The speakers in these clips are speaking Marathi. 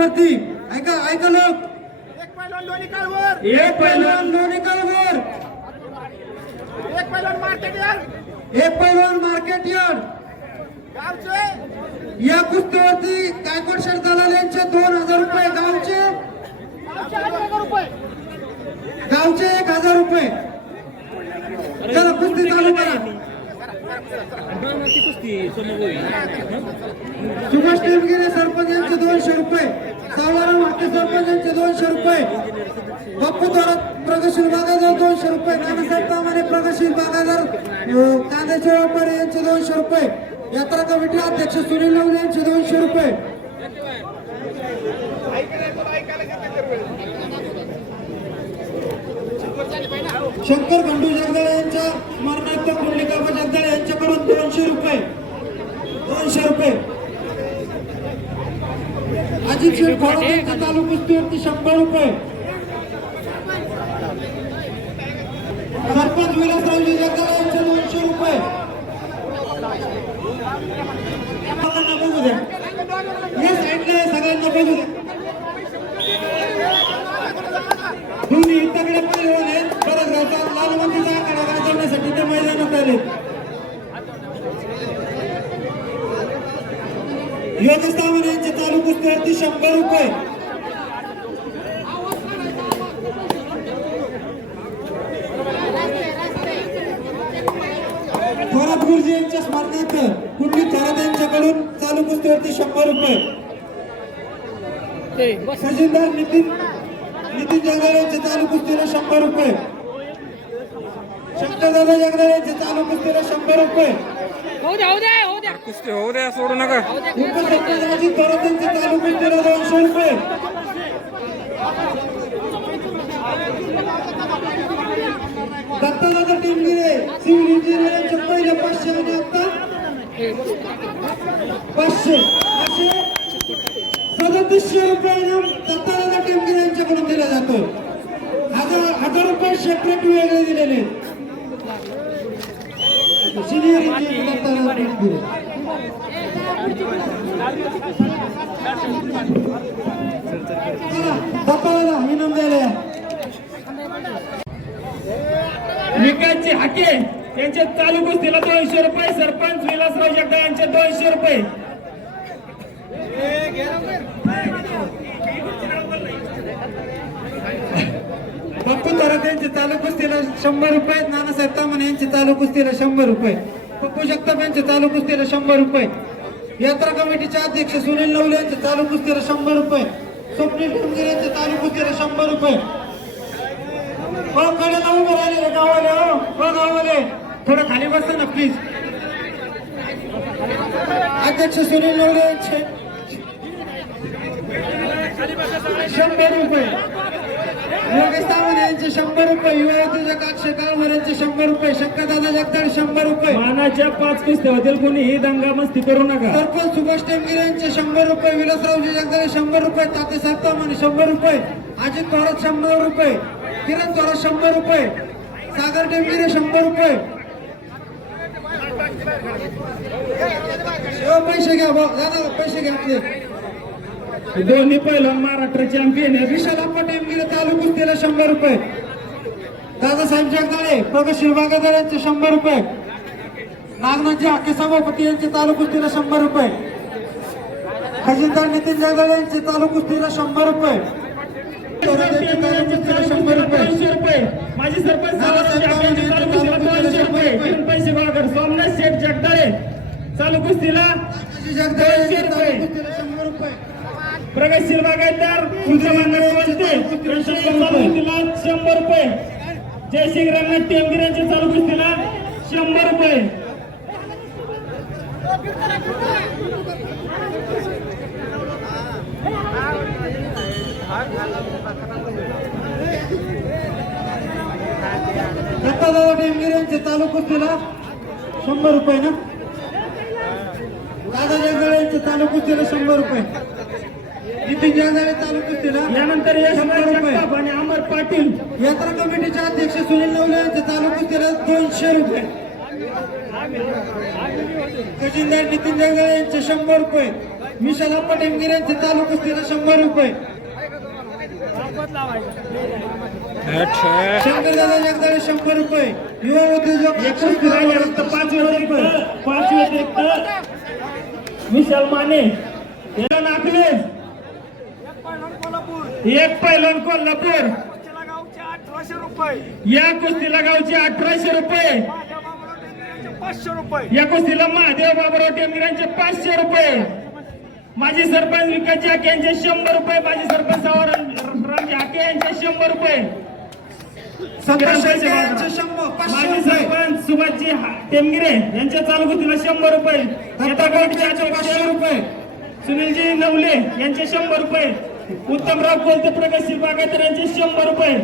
कुस्तीवरती ऐका ऐका लोक एक पैलवान दोन्ही काळवर, एक पैलवान दोन्ही काळवर, एक पैलवान मार्केट यार्ड एक पैलवान मार्केट यार्ड गावचे या कुस्तीवरती गायकवाड शेठ दलाल यांचे 2000 रुपये, गावचे 8,000 रुपये, गावचे 1000 रुपये. चला कुस्ती चालू करा. सुभाष टेमगिरे सरपंच यांचे 200 रुपये, सावळाराम हाके सरपंच यांचे 200 रुपये, बाप्पू थोरात प्रगतशील बागायतदार 200 रुपये, नानासाहेब तामाणे प्रगतशील बागायतदार कांद्याचे व्यापारी यांचे 200 रुपये, यात्रा कमिटी अध्यक्ष सुनील नवले यांचे 200 रुपये. शंकर खंडू जगदाळे यांच्या स्मरणार्थ कुंडलिकाबा जगदाळे यांच्याकडून 200 रुपये, 200 रुपये. अजित शेठ खोडके यांच्या चालू कुस्तीवरती 100 रुपये. सरपंच विलासरावजी जगदाळे यांचे 200 रुपये. सगळ्यांना बघू द्या, या साईडला सगळ्यांना बघू द्या. दोन्ही तगडे पैलवान आहेत. परत गावचा लालबंदीचा आकडा गाजवण्यासाठी ते मैदानात आले. योगेश तामाणे यांचे चालू कुस्तीवरती 100 रुपये. थोरात गुरुजी यांच्या स्मरणार्थ कुंडली थोरात यांच्याकडून चालू कुस्तीवरती 100 रुपये. खजिनदार नितीन जगदाळे यांचे चालू कुस्तीला 100 रुपये. शंकरदादा जगदाळे यांचे चालू कुस्तीला 100 रुपये. कुस्ती होऊ द्या, सोडू नका. अजित थोरात यांचे चालू कुस्तीला 200 रुपये. दत्तादादा टेमगिरे सिव्हिल इंजिनियर यांचे पहिले 500 आणि आता 500 असे 3700 रुपये इनाम दत्तादादा टेमगिरे यांच्याकडून दिला जातो. 1000 रुपये सेपरेट वेगळे दिलेले. Senior engineer दत्तादादा टेमगिरे. दत्तादादा इनाम द्यायला. विकासचे हाके यांचे चालू कुस्तीला 200 रुपये. सरपंच विलासराव जगदाळे यांचे 200 रुपये. पप्पू थोरात यांचे चालू कुस्तीला 100 रुपये. नानासाहेब तामाणे यांचे चालू कुस्तीला 100 रुपये. पप्पू जगताप यांचे चालू कुस्तीला 100 रुपये. यात्रा कमिटीचे अध्यक्ष सुनील नवले यांचे चालू कुस्तीला 100 रुपये. स्वप्नील टेमगिरे यांचे चालू कुस्तीला 100 रुपये. कडे जाऊन राहिले गावाले. हो गावाले थोडं खाली बसता ना प्लीज. अध्यक्ष सुनील नवले यांचे 100 रुपये. योगेश तामाणे यांचे 100 रुपये. युवा उद्योजक अक्षय काळभोर यांचे 100 रुपये. शंकरदादा जगदाळे 100 रुपये. मानाच्या 5 कुस्त्या होतील, कोणी ही दंगा मस्ती करू नका. सरपंच सुभाष टेमगिरे यांचे 100 रुपये. विलासरावजी जगदाळे 100 रुपये. तातेसाहेब तामाणे 100 रुपये. अजित थोरात 100 रुपये. किरण थोरात 100 रुपये. सागर टेमगिरे 100 रुपये. पैसे घ्या दादा, पैसे घ्या आपले. दोन्ही पैलवान महाराष्ट्र चॅम्पियन आहे. विशाल अप्पा टेमगिरे चालू कुस्तीला 100 रुपये. दादासाहेब जगदाळे प्रगतशील बागायतदार यांचे 100 रुपये. नागनाथजी हाके सभापती यांचे चालू कुस्तीला 100 रुपये. खजिनदार नितीन जगदाळे यांचे चालू कुस्तीला 100 रुपये. चालू कुस्तीला 100 रुपये. 200 रुपये. माजी सरपंच चालू कुस्तीला 200 रुपये. तीन पैसे बागर. सोमनाथ शेठ जगदाळे चालू कुस्तीला 200 रुपये. 100 रुपये. प्रगतशील बागायतदार कुस्तीला 100 रुपये. जयसिंग रंगनाथ टेमगिरे यांच्या चालू कुस्तीला 100 रुपये. दत्तादादा टेमगिरे यांचे चालू कुस्तीला 100 रुपये ना. दादा जगदाळे यांचे चालू कुस्तीला 100 रुपये. नितीन जगदाळे चालू कुस्तीला. यानंतर यशवंत जगताप आणि अमर पाटील. यात्रा कमिटीचे अध्यक्ष सुनील नवले यांचे चालू कुस्तीला 200 रुपये. खजिनदार नितीन जगदाळे यांचे 100 रुपये. विशाल अप्पा टेमगिरे यांचे चालू कुस्तीला 100 रुपये. शंकरदादा जगदाळे 100 रुपये. युवा उद्योजक एकशे फक्त 5 व्यतिरिक्त विशाल माने याला नागले. एक पैलवान कोल्हापूर गावचे 1800 रुपये. या कुस्तीला गावचे 1800 रुपये. 500 रुपये. या कुस्तीला महादेव बाबूराव टेमगिरांचे 500 रुपये. माजी सरपंच विकास जाके यांचे 100 रुपये. माजी सरपंच राम जाके यांचे 100 रुपये. संतोष शेळके यांचे 500 माजी रुपये. सरपंच सुभाषजी टेमगिरे यांच्या चालू कुस्तीला 100 रुपये. दत्ताकोटचे 500 रुपये. सुनीलजी नवले यांचे 100 रुपये. उत्तमराव कोलते प्रगतशील बागायतर यांचे 100 रुपये.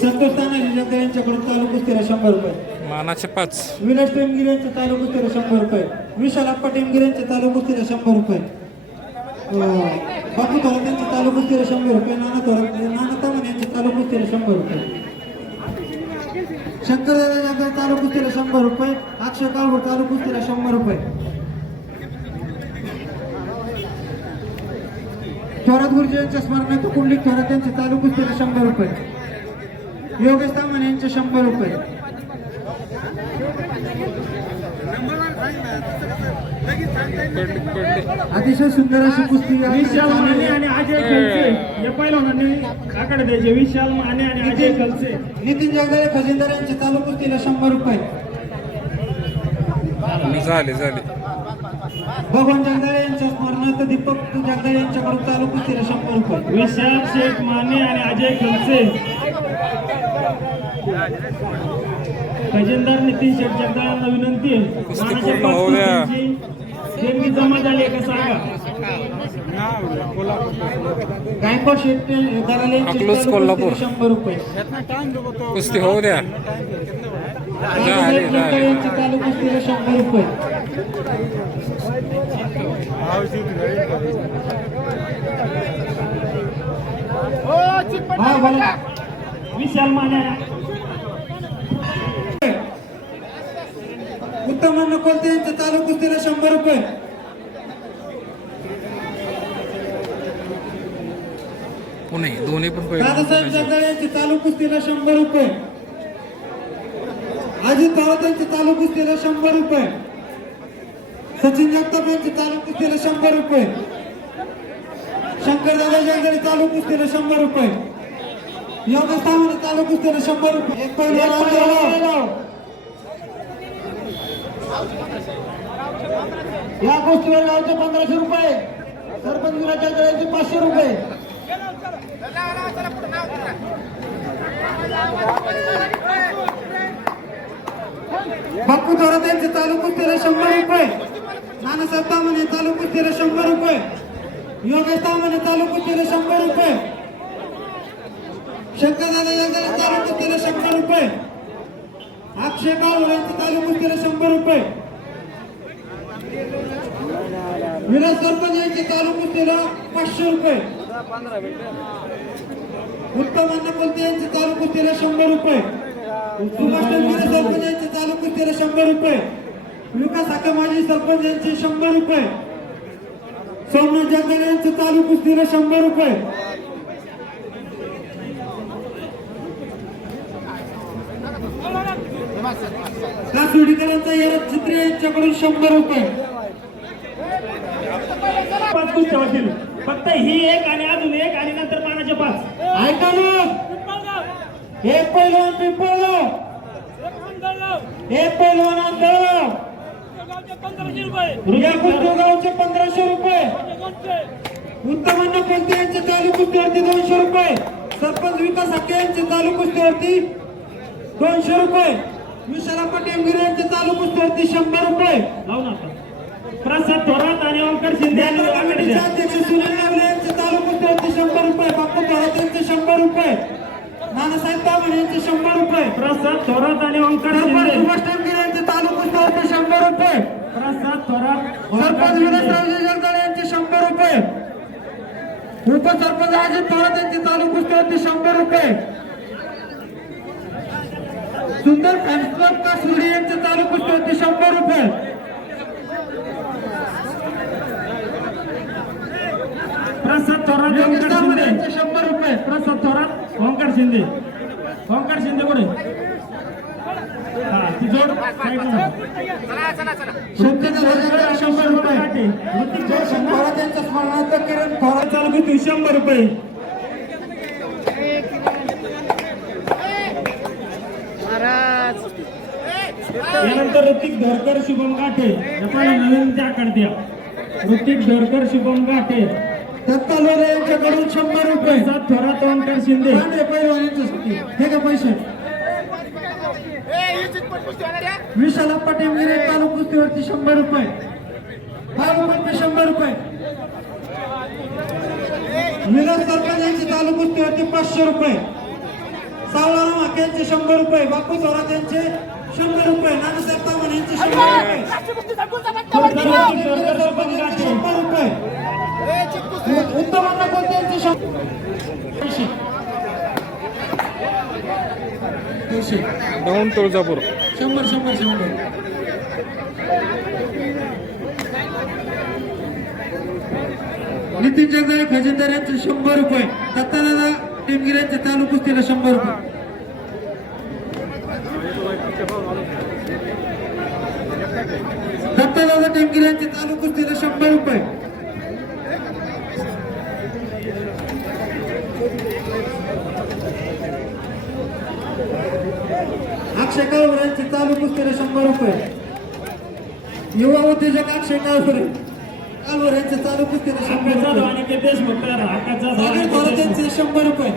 संतोष तानाजी जगदाळे यांच्याकडून चालू कुस्तीला 100 रुपये. मानाचे 5. विलास टेमगिरे यांच्या चालू कुस्तीला 100 रुपये. विशाल अप्पा टेमगिरे यांच्या चालू कुस्तीला 100 रुपये. बापू थोरात यांच्या चालू कुस्तीला 100 रुपये. नाना तामण यांच्या चालू कुस्तीला 100 रुपये. शंकरदादा जगदाळे चालू कुस्तीला 100 रुपये. अक्षय काळभोर चालू कुस्तीला 100 रुपये. थोरात गुरुजी यांच्या स्मरणार्थ कुंडलिक थोरात यांच्या चालू कुस्तीला 100 रुपये. योगेश तामण यांचे 100 रुपये. अतिशय सुंदर अशी कुस्ती विशाल माने आणि अजय खलसे या पैलवानांनी आकडे द्यायचे. विशाल माने आणि अजय खलसे. नितीन जगदाळे खजिनदार यांच्या चालू कुस्तीला 100 रुपये. झाले भगवान जगदाळे यांच्या स्मरणार्थ दीपक जगदाळे यांच्याकडून चालू कुस्तीला 100 रुपये. विशाल शेख माने आणि अजय खलसे. खजिनदार नितीन शेठ जगदाळांना विनंती आहे मानाच्या पूर्ण होऊ द्या. देणगी जमा झाली आहे का सांगा. गायकवाड शेट्टी दराले यांच्या अकलूज चालू कोल्हापूर. कुस्तीला 100 रुपये. कुस्ती होऊ द्या. जगदाळे यांच्या चालू कुस्तीला 100 रुपये. हा बोला. विशाल माने उत्तम अण्णा कोलते यांच्या चालू कुस्तीला 100 रुपये. पुणे दोन्ही पण दादासाहेब जगदाळे यांच्या चालू कुस्तीला 100 रुपये. अजित थोरात यांच्या चालू कुस्तीला 100 रुपये. सचिन जगताप यांच्या चालू कुस्तीला 100 रुपये. शंकरदादा जगदाळे चालू कुस्तीला 100 रुपये. योगेश तामणे चालू कुस्तीला 100 रुपये. एक पैलवान या कुस्तीवर लावचे 1500 रुपये. सरपंच विराज जगदाळे 500 रुपये. बापू थोरात यांचे चालू कुस्तीला 100 रुपये. नानासाहेब तामणे चालू कुस्तीला 100 रुपये. योगेश तामणे चालू कुस्तीला 100 रुपये. शंकरदादा जगदाळे चालू कुस्तीला 100 रुपये. अक्षय काळभोर यांचे चालू कुस्तीला 100 रुपये. विलास सरपंच यांचे चालू कुस्तीला 500 रुपये. उत्तम अण्णा कोलते यांचे चालू कुस्तीला 100 रुपये. सुभाष टेमगिरे सरपंच यांचे चालू कुस्तीला 100 रुपये. विकास हाके माजी सरपंच यांचे 100 रुपये. सोमनाथ जगदाळे यांचे चालू कुस्तीला 100 रुपये. कासुडीकरांचा याला चित्रे यांच्याकडून 100 रुपये. 5 कुस्त्या होतील. फक्त ही एक आणि अजून एक आणि नंतर मानाचे 5. ऐका ना, एक पैलवान पिंपळगाव, एक पैलवान आंधळगाव. या कुस्तीगावचे 1500 रुपये. उत्तम अण्णा कोलते यांच्या चालू कुस्तीवरती 200 रुपये. सरपंच विकास हाके यांच्या चालू कुस्तीवरती 200 रुपये. विशाल अप्पा टेमगिरे यांच्या चालू कुस्तीवरती 100 रुपये. लावू ना आता. प्रसाद थोरात आणि ओंकार शिंदे यांनी आकडे द्या. अध्यक्ष सुनील नागले यांच्या चालू कुस्तीवरती 100 रुपये. बापू थोरात यांचे 100 रुपये. नानासाहेब तामणे यांचे 100 रुपये. प्रसाद थोरात आणि ओंकार सरपंच शिंदे. सुभाष टेमगिरे यांच्या चालू कुस्तीवरती 100 रुपये. प्रसाद थोरात सरपंच विलासरावजी जगदाळे यांचे 100 रुपये. उपसरपंच अजित थोरात यांचे चालू कुस्तीवरती 100 रुपये. सुंदर फॅन्स क्लब कासुर्डी यांच्या चालू कुस्तीवरती 100 रुपये. प्रसाद थोरात योगेश ओंकार तांबरे शिंदे. यांचे 100 रुपये. प्रसाद थोरात ओंकार शिंदे. ओंकार शिंदे पुढे. हा ती जोड साईडला. शंकर दादा 100 रुपये. ऋतिक जयशंकर थोरात यांच्या स्मरणार्थ किरण थोरात चालू कुस्ती 100 रुपये. यानंतर ऋतिक धरकर शुभम गाठे आपण नवीन त्या काढत्या. ऋतिक धरकर शुभम गाठे. दत्ता लोरे यांच्याकडून 100 रुपये. प्रसाद थोरात ओंकार शिंदे. पांढरे पैलवान यांच्यासाठी हे का पैसे. विशाल अप्पा टेमगिरे चालू कुस्तीवरती 100 रुपये. बाळूमामा 100 रुपये. विनोद सरपंच यांचे चालू कुस्तीवरती 500 रुपये. सावळाराम हाके यांचे 100 रुपये. बापू थोरात यांचे 100 रुपये. नानासाहेब तावण यांचे 100 रुपये. ऋतिक धरकर शुभम गाठे. 100 रुपये. उत्तम अण्णा कोणते यांचे 100. दौंड तुळजापूर 100. नितीन जगदाळे खजिनदार यांचे 100 रुपये. दत्तादादा टेमगिरे यांच्या चालू कुस्तीला 100 रुपये. दत्तादादा टेमगिरे यांच्या चालू कुस्तीला 100 रुपये. अक्षय काळभोर यांचे चालू कुस्तीला 100 रुपये. युवा उद्योजक अक्षय काळभोर यांचे चालू कुस्तीला 100 आकाशचा रुपये. आणि के देशमुख तर आकाशचा सागर थोरात यांचे 100 रुपये.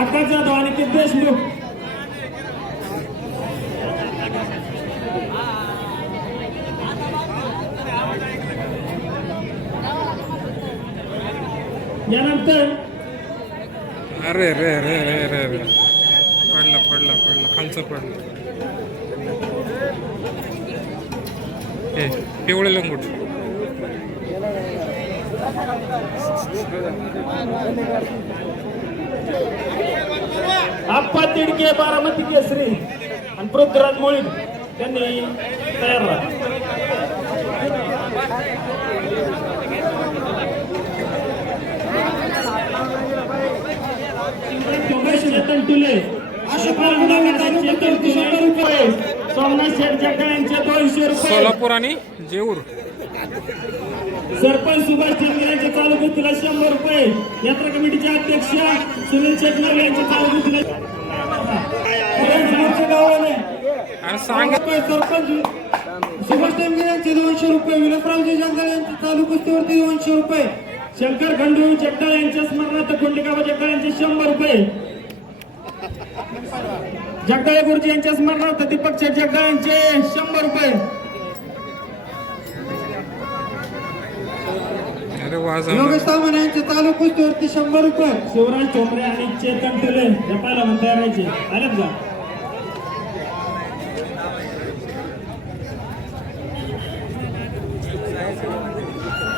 आकाश जाधव आणि के देशमुख. यानंतर अरे रे रे रे रे रे पडला खालचं पडलं. हे पिवळे लंगोट. आप्पा तिडके बारामती केसरी आणि पृथ्वीराज मोळीक त्यांनी तयार राहा. चेतन टुले. चेतन टुले 100 रुपये. सोमनाथ शेठ जगदाळे यांचे 200 रुपये. सोलापूर आणि जेऊर सरपंच सुभाष टेमगिरे यांच्या चालू कुस्तीला 100 रुपये. यात्रा कमिटीचे अध्यक्ष सुनील शेटनर यांच्या चालू कुस्तीला गावाने आणि सांगा सरपंच सुभाष टेमगिरे यांचे 200 रुपये. विलासरावजी जगदाळे यांच्या चालू कुस्तीवरती 200 रुपये. शंकर खंडू जगदाळे यांच्या स्मरणार्थ कोंडिकाबा जगदाळे यांचे 100 रुपये. जगदाळे गुरुजी यांच्या स्मरणार्थ दीपक शेठ जगदाळे यांचे 100 रुपये. अरे वाज योगेश तांबरे यांचे चालू कुस्तीवरती 100 रुपये. शिवराज ठोंबरे आणि चेतन टुले या पाहिला म्हणता यायचे आलेत का.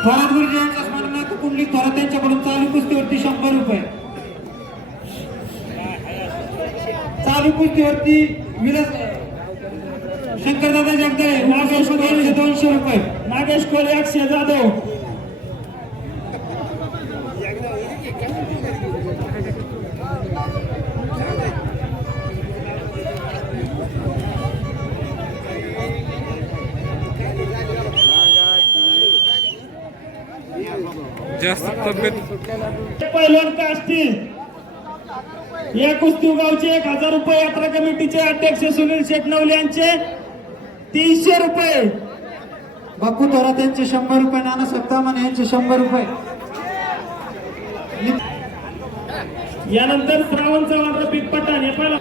थोरात गुरुजी यांच्या स्मरणार्थ कुंडली थोरात यांच्याकडून चालू कुस्तीवरती 100 रुपये. चालू कुस्तीवरती विलास शंकरदादा जगदाळे नागेश कोले 200 रुपये. नागेश कोले अक्षय जाधव. जास्त तब्येत पैलवान काष्टी या कुस्ती गावचे 1000 रुपये. यात्रा कमिटीचे अध्यक्ष सुनील शेटनवले यांचे 300 रुपये. बापू थोरात यांचे 100 रुपये. नानासाहेब तावण यांचे 100 रुपये. यानंतर श्रावण चव्हाण रफिक पठाण हे पहिला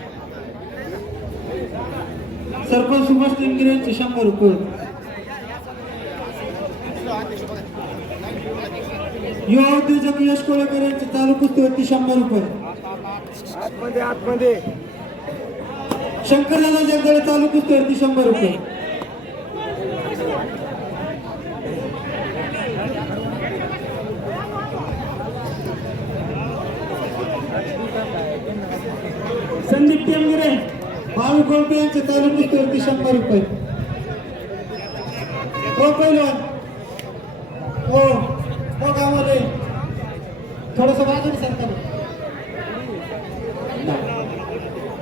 सरपंच सुभाष टेमगिरे यांचे 100 रुपये. युवा उद्योजक यश कोळेकर यांचे चालू कुस्तीवरती 100 रुपये. शंकरदादा जगदाळे चालू कुस्तीवरती 100 रुपये. संदीप टेमगिरे. बाळू कोळपे यांचे चालू कुस्तीवरती 100 रुपये. हो पहिलवान हो गावामध्ये थोडस बाजूने सरकार.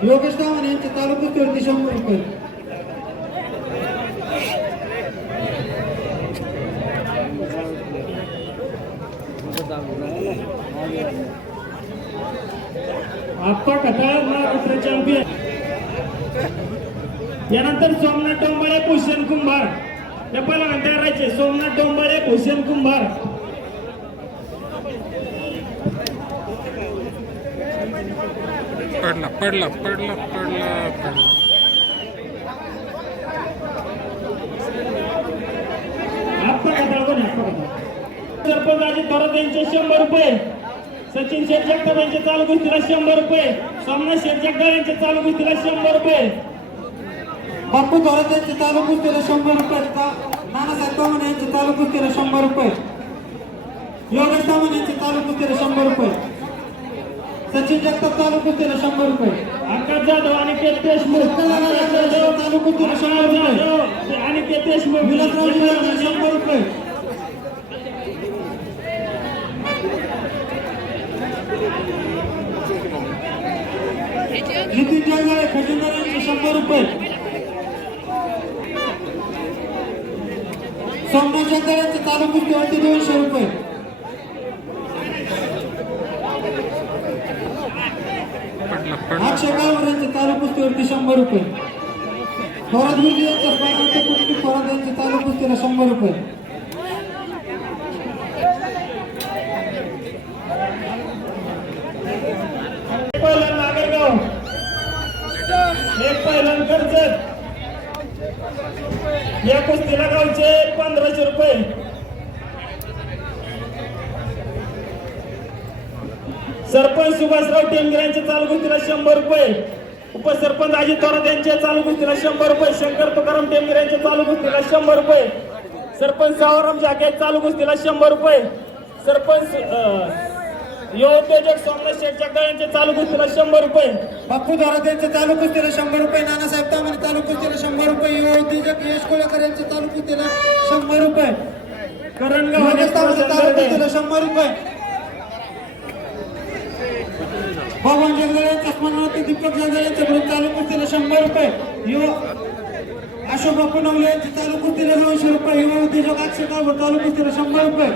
योगेश चव्हाण यांचे चालू कुस्तीवरती 100 रुपये. आप्पा खताळ महाराष्ट्र चॅम्पियन. यानंतर सोमनाथ डोंबाळे भूषण कुंभार. या पहिला तयार राहायचे. सोमनाथ डोंबाळे भूषण कुंभार. पडला पडला. आप्पा खताळ कोण आप्पा खताळ. सरपंच अजित थोरात यांचे 100 रुपये. सचिन शेठ जगताप यांचे चालू कुस्तीला 100 रुपये. सोमनाथ शेठ जगताप यांचे चालू कुस्तीला 100 रुपये. बापू थोरात यांचे चालू कुस्तीला 100 रुपये. नानासाहेब चव्हाण यांचे चालू कुस्तीला 100 रुपये. योगेश चव्हाण यांचे चालू कुस्तीला 100 रुपये. सचिन जगताप चालू कुस्तीला 100 रुपये. आकाश जाधव आणि केत देशमुख. चालू कुस्तीला 100 रुपये. आणि केत देशमुख. विलासराव यांचे 100 रुपये. नितीन जगदाळे खजिनदार यांचे 100 रुपये. सोमनाथ जगदाळे यांचे चालू कुस्तीवरती 200 रुपये. अक्षय गावकर यांचे चालू कुस्तीवरती 100 रुपये. थोरात गुरुजी यांच्या स्पर्धांचे कुस्ती थोरात यांचे चालू कुस्तीला 100 रुपये. पहिला नागरगाव. एक पहिला कर्जत. या कुस्तीला गावचे 1500 रुपये. सरपंच सुभाषराव टेमगिरे यांचे चालू कुस्तीला 100 रुपये. उपसरपंच अजित थोरात यांचे चालू कुस्तीला 100 रुपये. शंकर तुकाराम टेमगिरे यांचे चालू कुस्तीला 100 रुपये. सरपंच सावराम झाके चालू कुस्तीला 100 रुपये. सरपंच योद्योजक सोमनाथ शेठ जगदाळे यांचे चालू कुस्तीला 100 रुपये. बापू थोरात यांचे चालू कुस्तीला 100 रुपये. नानासाहेब चव्हाण चालू कुस्तीला 100 रुपये. युवा उद्योजक यश कोळेकर यांचे चालू कुस्तीला 100 रुपये. करणगाव योगेश चव्हाण चालू कुस्तीला 100 रुपये. भगवान जगदाळे यांच्या स्मरणार्थ दीपक जगदाळे यांच्या विरुद्ध चालू कुस्तीला 100 रुपये. युवा अशोक बापू नवले यांचे चालू कुस्तीला 200 रुपये. युवा उद्योजक अक्षय गावकर चालू कुस्तीला 100 रुपये.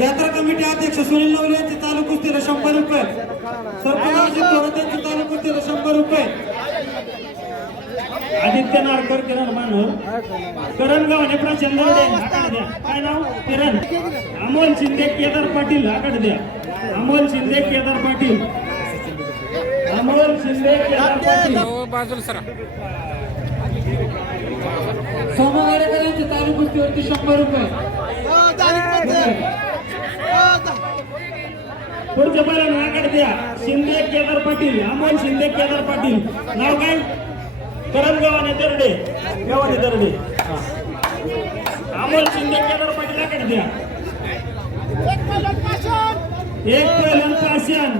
यात्रा कमिटी अध्यक्ष सुनील नवले यांचे चालू कुस्तीला 100 रुपये. सरपंच अजित थोरात यांचे चालू कुस्तीला 100 रुपये. आदित्य नारकर किरण मानव. करणगाव आणि प्रचंड आकडे द्या. काय नाव? किरण. अमोल शिंदे केदार पाटील आकडे द्या. अमोल शिंदे केदार पाटील. अमोल शिंदे केदार पाटील. बाजूला सरा. सोमा वाडेकर यांचे चालू कुस्तीवरती 100 रुपये. पुढच्या पहिल्या आकडे द्या. शिंदे केदार पाटील. अमोल शिंदे केदार पाटील. नाव काय? करणगावाने दर्डे. गावाने दर्डे. अमोल शिंदे केदार पाटील आकडे द्या. एक पहिलं पाषाण.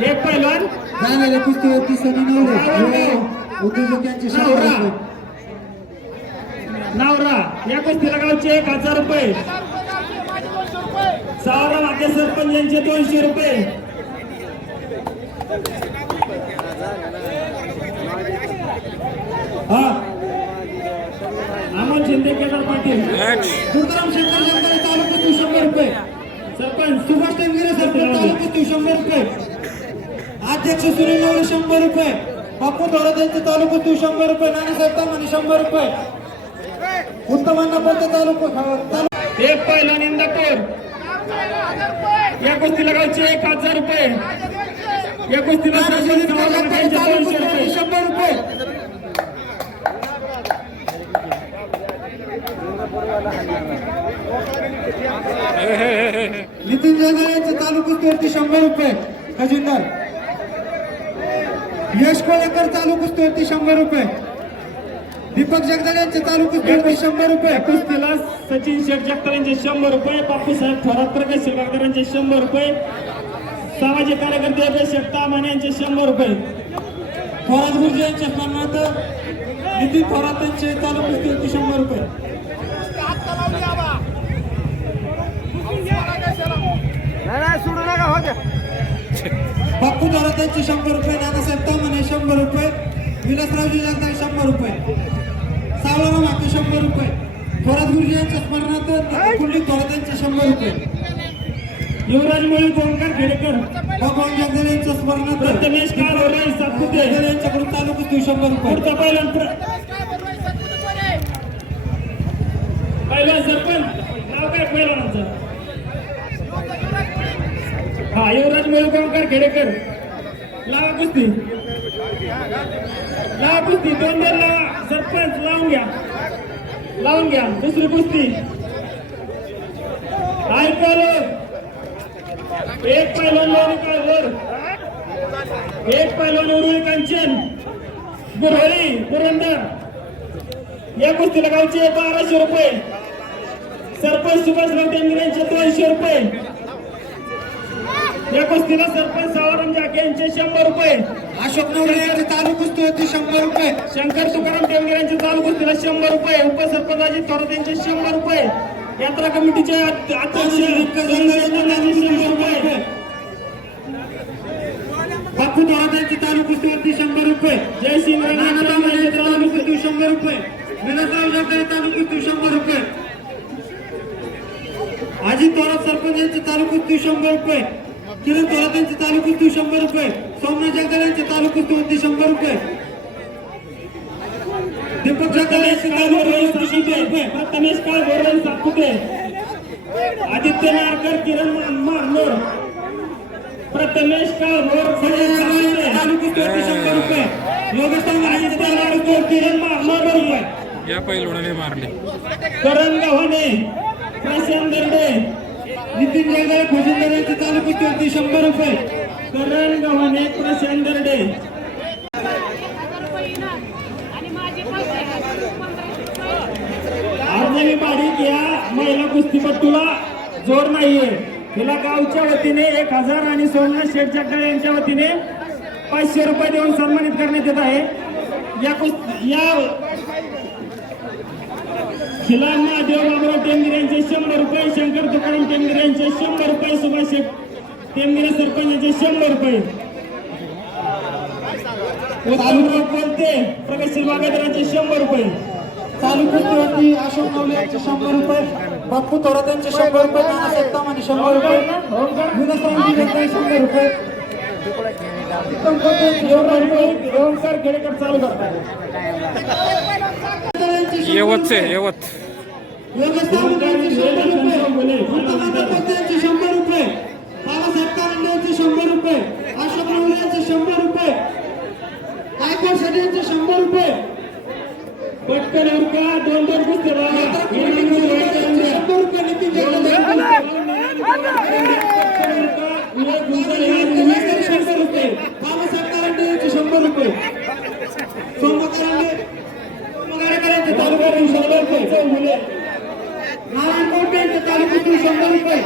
एक पहिलवान झालेल्या कुस्तीवरती सनी नवले उद्योजक यांचे 100 रुपये. नावरा. या कुस्तीला गावचे 1000 रुपये. सावरा वाद्य सरपंच यांचे 200 रुपये. हा अमोल शिंदे केदार पाटील. दुर्गाराम शंकर जगदाळे चालू कुस्ती 100 रुपये. सरपंच सुभाष टेमगिरे सरपंच चालू कुस्ती 100 रुपये. अध्यक्ष सुनील नवले 100 रुपये. बापू थोरात यांचे चालू कुस्ती 100 रुपये. नानासाहेब चव्हाण 100 रुपये. उत्तमांना बोलते चालू एक पहिला इंदापूर. या कुस्तीला गावचे 1000 रुपये. या कुस्तीला सरपंच सावरा यांचे 200 रुपये. 100 रुपये. नितीन जगदाळे यांचे चालू कुस्तीवरती 100 रुपये. खजिनदार यश कोळेकर चालू कुस्तीवरती 100 रुपये. दीपक जगदाळे यांचे चालू कुस्तीवरती 100 रुपये. कुस्तीला सचिन शेठ जगताप यांचे 100 रुपये. बापूसाहेब थोरात प्रकाश बागदार यांचे 100 रुपये. सामाजिक कार्यकर्ते अभय तामाणे यांचे 100 रुपये. थोरात गुरुजी यांच्या स्मरणार्थ नितीन थोरात यांचे चालू कुस्तीवरती 100 रुपये. नाही सोडू नका हो द्या. बापू थोरात यांचे 100 रुपये. नानासाहेब तामाणे 100 रुपये. विलासरावजी जगदाळे 100 रुपये. सावळाराम हाके 100 रुपये. थोरात गुरुजी यांच्या स्मरणार्थ पंडित थोरात यांचे 100 रुपये. युवराज मोहित ओंकार खेडेकर भगवान जगदाळे यांच्या स्मरणार्थ प्रथमेश काळोरे सातपुते जगदाळे यांच्याकडून चालू कुस्ती 100 रुपये. पुढचा पहिला सरपंच नाव काय पहिलवानाचं? हा युवराज मोहित ओंकार खेडेकर. लावा कुस्ती, लावा कुस्ती, 2-2 लावा. सरपंच लावून घ्या, लावून घ्या. दुसरी कुस्ती ऐकलं. एक पैलवान लोणीकर, एक पैलवान उरुळी कांचन गुरहळी पुरंदर. या कुस्तीला गावचे 1200 रुपये. सरपंच सुभाषराव टेंगरे यांचे 200 रुपये. या कुस्तीला सरपंच सावराम जाके यांचे 100 रुपये. अशोक नवरे यांचे चालू कुस्तीवरती 100 रुपये. शंकर तुकाराम टेंगरे यांचे चालू कुस्तीला 100 रुपये. उपसरपंच अजित थोरात यांचे 100 रुपये. यात्रा कमिटीचे अध्यक्ष यांचे 100 रुपये. बापू थोरात यांचे चालू कुस्तीवरती 100 रुपये. जयसिंग नानाराम यांचे चालू कुस्ती 100 रुपये. विलासराव जगदाळे चालू कुस्ती 100 रुपये. अजित थोरात सरपंच यांचे चालू कुस्ती 100 रुपये. किरण थोरात यांचे चालू कुस्ती 100 रुपये. सोमनाथ जगदाळे यांचे चालू कुस्तीवरती 100 रुपये. दीपक जगदाळे यांचे चालू कुस्तीवरती 100 रुपये. प्रथमेश काळभोर सातपुते. आदित्य नारकर किरण मारनोर. प्रथमेश काळभोर चालू कुस्तीवरती 100 रुपये. योगेश आदित्य नारकर किरण मारनोर. या पैलवानाने मारले. करण गव्हाणे, प्रशांत दर्डे. नितीन जगदाळे फौजदार यांचे चालू कुस्तीवरती 100 रुपये. करण गव्हाणे, प्रशांत दर्डे. अर्धवी बारीक या महिला कुस्तीपट्टूला जोड नाहीये. तिला गावच्या वतीने 1000 आणि सोमनाथ शेठ जगदाळे यांच्या वतीने 500 रुपये देऊन सन्मानित करण्यात येत आहे. या खिला महादेव बाबुराव टेंगरे यांचे 100 रुपये. शंकर तुकाराम टेंगरे यांचे 100 रुपये. सुभाष शेठ टेंगरे सरपंच यांचे 100 रुपये. तालुका बोलते प्रकाश बागेदार यांचे 100 रुपये. चालू कुस्तीवरती अशोक नवले यांचे 100 रुपये. बापू थोरात यांचे 100 रुपये. नानासाहेब तामाणे 100 रुपये. विलासरावजी जगदाळे 100 रुपये. उत्तम कोटे ओंकार खेडेकर चालू करतात. येवतचे येवत. योगेश तावडे यांचे 100 रुपये. उत्तम कोटे यांचे 100 रुपये. बाबासाहेब कारंडे यांचे 100 रुपये. अशोक नवले यांचे 100 रुपये. गायकवाड शेट्टी यांचे 100 रुपये. पटकन उरका. 2-2 कुस्ती राहा. 100 रुपये. नितीन जगदाळे 100 रुपये. बाबासाहेब कारंडे यांचे 100 रुपये. सोमनाथ कारंडे तालुक्यातील 100 रुपये. नारायण कोटे यांचे तालुक्यातील 100 रुपये.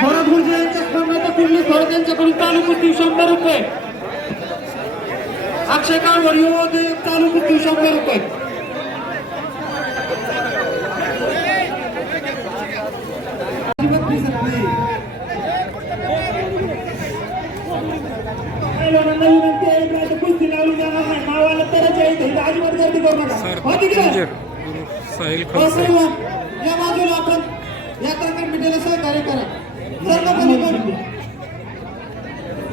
थोरात गुरुजी यांच्या स्मरणार्थ कुर्ली थोरात यांच्याकडून चालू कुस्ती 100 रुपये. अक्षय काळभोर युवदे चालू कुस्ती 100 रुपये. विनंती आहे कुस्ती लावली जाणार नाही. नावाला तरच आहे. अजिबात गर्दी करू नका. सरपंच साहिल खलसे. या बाजूला आपण यात्रा कमिटीला सहकार्य करा. सर्व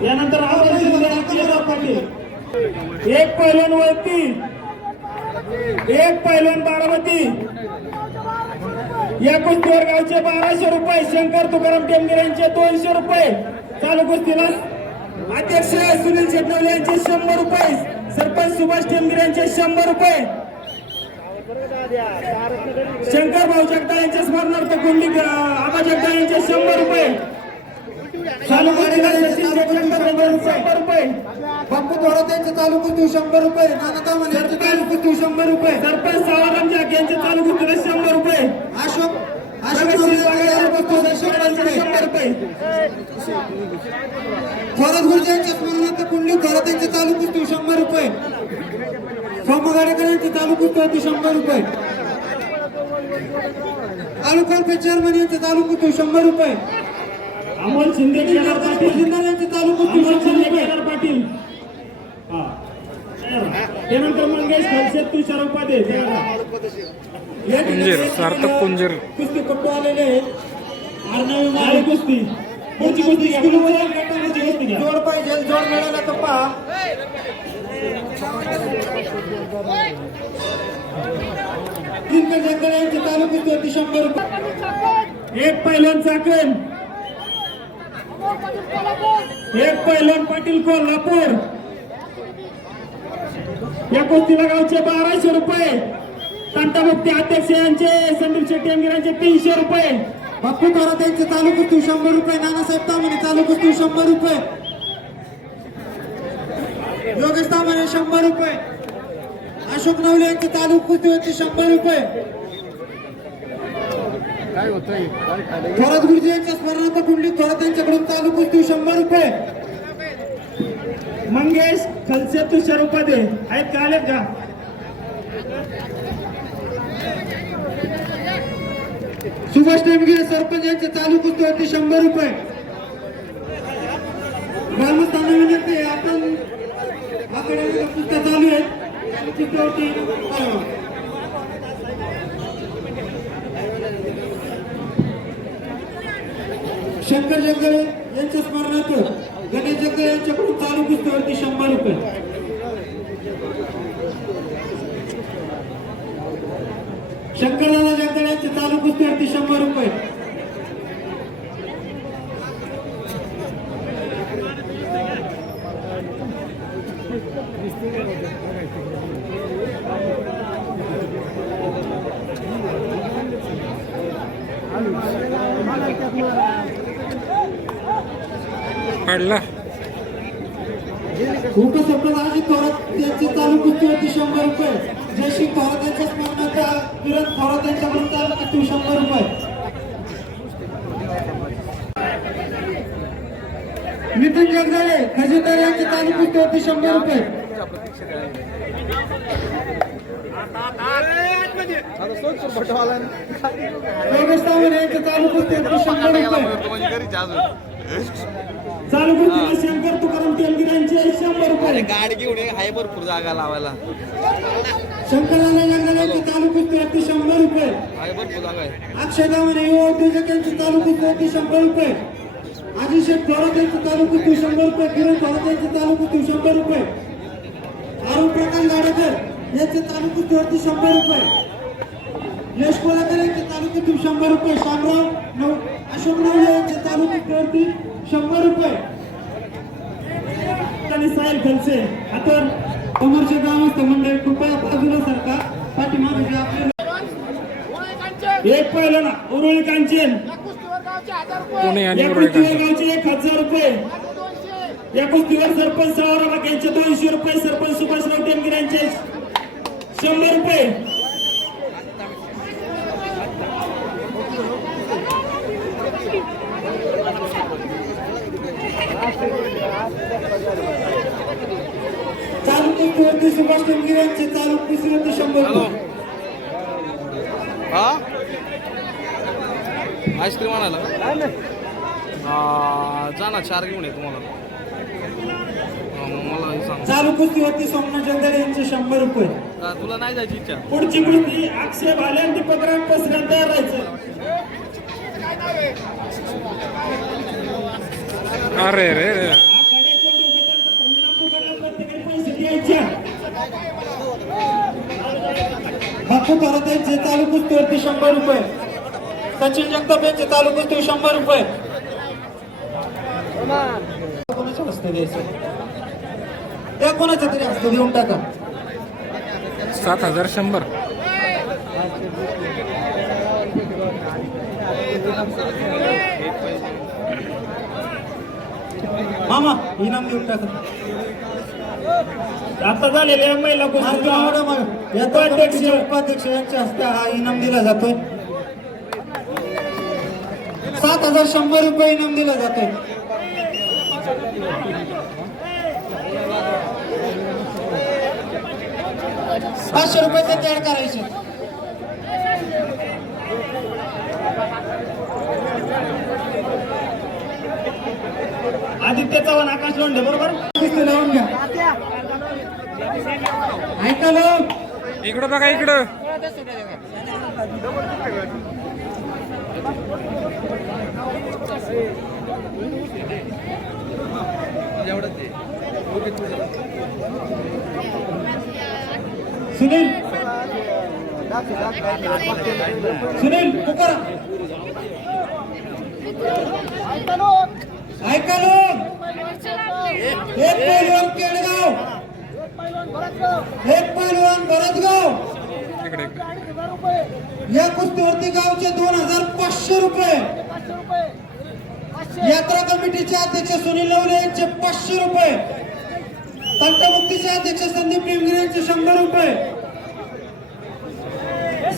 यानंतर पाटील. एक पैलवान वळती, एक पैलवान बारामती. या कुस्तीवर गावचे 1200 रुपये. शंकर तुकाराम टेंगरे यांचे 200 रुपये. चालू कुस्तीला अध्यक्ष सुनील शेट्टी यांचे 100 रुपये. सरपंच सुभाष टेंगरे यांचे 100 रुपये. शंकर भाऊ जगदाळे यांच्या स्मरणार्थ कुंडली आबा जगदाळे यांचे 100 रुपये. चालू कुस्तीला सचिन जयशंकर यांचे 100 रुपये. बापू थोरात यांचे चालू कुस्ती 100 रुपये. नाना तामण यांचे चालू कुस्ती 100 रुपये. सरपंच सावरराम जागे यांचे चालू कुस्तीला 100 रुपये. अशोक प्रगतशील बागायत कुस्ती 100 रुपये. थोरात गुरुजी यांच्या स्मरणार्थ कुंडली थोरात यांचे चालू कुस्ती 100 रुपये. सोमगाडेकर यांचे चालू कुस्ती होती 100 रुपये. तालुका चेअरमन यांचे चालू कुस्ती 100 रुपये. अमोल शिंदे केदार पाटील जिल्हा यांचे चालू कुस्ती अमोल 100 शिंदे रुपये. केदार पाटील. हा त्यानंतर मंगेश खलसे तुषार उपाध्ये. या ठिकाणी कुंजीर, सार्थक कुंजीर. कुस्तीपटू आलेले आहेत. आर्नवी माळी कुस्ती पुढची कुस्ती घ्या. पुढची कुस्ती घ्या. जोड पाहिजे, जोड मिळाला तर पहा. दिनकर जगदळे यांचे चालू कुस्ती होती 100 रुपये. एक पैलवान चाकण, एक पैलवान पाटील कोल्हापूर. या कुस्तीला गावचे 1200 रुपये. तंटामुक्ती अध्यक्ष यांचे संदीप शेट्टी अंगीर यांचे 300 रुपये. बापू थोरात यांचे चालू कुस्ती 100 रुपये. नानासाहेब तामाणे चालू कुस्ती 100 रुपये. योगेश तामाणे 100 रुपये. अशोक नवले यांची चालू कुस्ती होती 100 रुपये. थोरात गुरुजी यांच्या स्मरणार्थ कुंडली थोरात यांच्याकडून चालू कुस्ती 100 रुपये. मंगेश खलसे तुषार उपाध्ये आहेत का? आलेत का? सुभाष टेमगिरे सरपंच यांचे चालू कुस्ती होती 100 रुपये. ग्रामस्थांना विनंती आहे, आपण आकडे कुस्त्या चालू आहेत. चालू कुस्ती होती शंकर जगदळे यांच्या स्मरणार्थ गणेश जगदळे यांच्याकडून चालू कुस्तीवरती 100 रुपये. शंकरदादा जगदळे यांचे चालू कुस्तीवरती 100 रुपये. पडला. उपसरपंच अजित थोरात यांची चालू कुस्ती होती 100 रुपये. जयसिंग थोरात यांच्या स्मरणार्थ विराट थोरात यांच्याकडून चालू कुस्ती 100 रुपये. नितीन जगदाळे खजिनदार यांची चालू कुस्ती होती 100 रुपये. योगेश तावणे यांची चालू कुस्ती होती 100 रुपये. चालू कुस्तीला शंकर तुकाराम तेलगिर यांचे 100 रुपये. गाडी घेऊन ये, हाय भरपूर जागा लावायला. शंकरदादा जगदाळे यांची चालू कुस्ती होती 100 रुपये. हाय भरपूर जागा आहे. अक्षय दामणे युवा उद्योजक यांची चालू कुस्ती होती 100 रुपये. अजिशेख थोरात यांची चालू कुस्ती 100 रुपये. किरण थोरात यांची चालू कुस्ती 100 रुपये. अरुण प्रकाश गाडेकर यांची चालू कुस्ती होती 100 रुपये. यश कोळेकर यांची चालू कुस्ती 100 रुपये. शामराव अशोक नवले यांची चालू कुस्ती होती 100 रुपये. आणि साहिल खलसे आता समोरचे ग्रामस्थ मंडळी कृपया बाजूला सरकार पाठीमागे जे आपले एक पैलवान उरुळी कांचन. पुणे आणि या उरळी कुस्तीवर कांचन. गावचे 1000 रुपये. या कुस्तीवर सरपंच सावरराम यांचे 200 रुपये. सरपंच सुभाषराव टेमगिर यांचे 100 रुपये. चालू कुस्ती होती सुभाष टेमगिरे यांची चालू कुस्ती होती 100 रुपये. हा आईस्क्रीम आणायला का? जा ना 4 घेऊन ये तुम्हाला. मग मला हे सांग. चालू कुस्ती होती सोमनाथ जगदाळे यांचे 100 रुपये. तुला नाही जायची इच्छा? पुढची कुस्ती अक्षय भाले आणि दीपकराम पसऱ्यात तयार राहायचं. अरे रे रे. बापू थोरात यांचे चालू कुस्तीवरती 100 रुपये. सचिन जगताप यांचे चालू कुस्ती 100 रुपये. कोणाच्या हस्ते द्यायचं? त्या कोणाच्या तरी हस्ते देऊन टाका. 7100. मामा इनाम देऊन टाका आता झालेल्या महिला उपाध्यक्ष यांच्या हस्ते हा इनाम दिला जातोय 7,100 रुपये इनाम दिला जातोय. ₹500 ते तयार करायचे. आदित्य चव्हाण आकाश लोंढे बरोबर लावून घ्या. ऐका लोक इकडं बघा इकडं. सुनील सुनील कुकर ऐका लोक एक पैलवान केडगाव एक पैलवान भरतगाव इकडे इकडे. या कुस्तीवरती गावचे 2,500 रुपये. यात्रा कमिटीचे अध्यक्ष सुनील लवले यांचे 500 रुपये. तंटमुक्तीचे अध्यक्ष संदीप टेमगिरे यांचे 100 रुपये.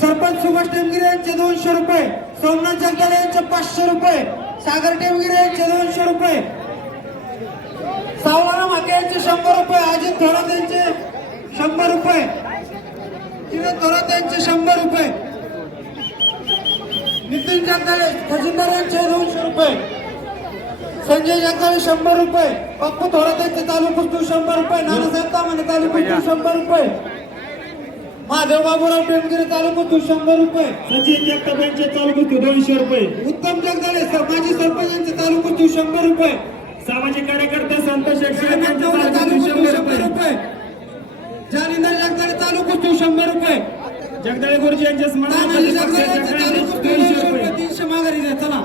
सरपंच सुभाष टेमगिरे यांचे 200 रुपये. सोमनाथ जगदाळे यांचे 500 रुपये. सागर टेमगिरे यांचे 200 रुपये. सावळा माके यांचे 100 रुपये. अजित थोरात यांचे 100 रुपये. किरण थोरात यांचे 100 रुपये. नितीन जगदाळे खजिनदार यांचे 200 रुपये. संजय जगदाळे 100 रुपये. पप्पू थोरात यांचे चालू कुस्ती 100 रुपये. नानासाहेब तामाने चालू कुस्ती 100 रुपये. महादेव बाबूराव टेमगिरे चालू कुस्ती 100 रुपये. सचिन जगताप यांचे चालू कुस्ती 200 रुपये. उत्तम जगदाळे माजी सरपंच यांचे चालू कुस्ती 100 रुपये. सामाजिक कार्यकर्ते संतोष शेटकर यांचे चालू चालू कुस्ती कुस्ती 100 रुपये. जालिंदर जगदाळे चालू कुस्ती 100 रुपये. जगदाळे गुरुजी यांचे स्मरण तानाजी जगदाळे यांचे चालू कुस्ती 200 रुपये. 300 माघारी द्या चला.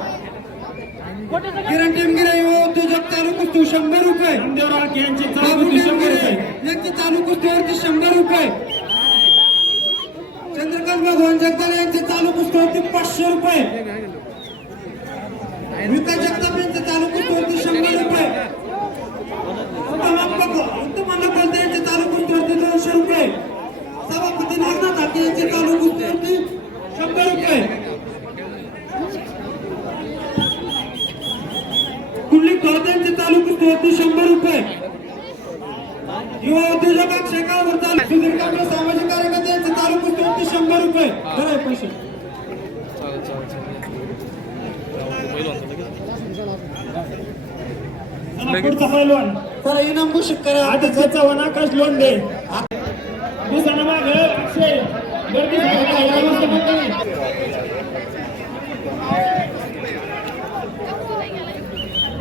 किरण टेमगिरे युवा उद्योजक चालू कुस्ती 100 रुपये. रामदेव राख यांचे चालू बाबू कुस्ती 100 टेमगिरे रुपये. यांचे चालू कुस्तीवरती 100 रुपये. चंद्रकांत भगवान जगदाळे यांचे चालू कुस्तीवरती 500 रुपये. विकास जगताप यांचे चालू कुस्तीवरती 100 रुपये. उत्तम कोलते यांचे चालू कुस्तीवरती 200 रुपये. सभापती नागनाथ हाके यांचे चालू कुस्तीवरती 100 रुपये. कुंडलिक थोरात यांचे चालू कुस्तीवरती 100 रुपये. युवा उद्योजक अक्षय काळभोर चालू सुधीर कांबळे सामाजिक कार्यकर्ते यांचे चालू कुस्तीवरती 100 रुपये. बरं पैसे चालेल चालेल चालेल. पहिलवान तर लगेच. पुढचा पैलवान तर इनाम घोषित करा. आदित्य चव्हाण आकाश लोंढे. दुसरा माग अक्षय गर्दी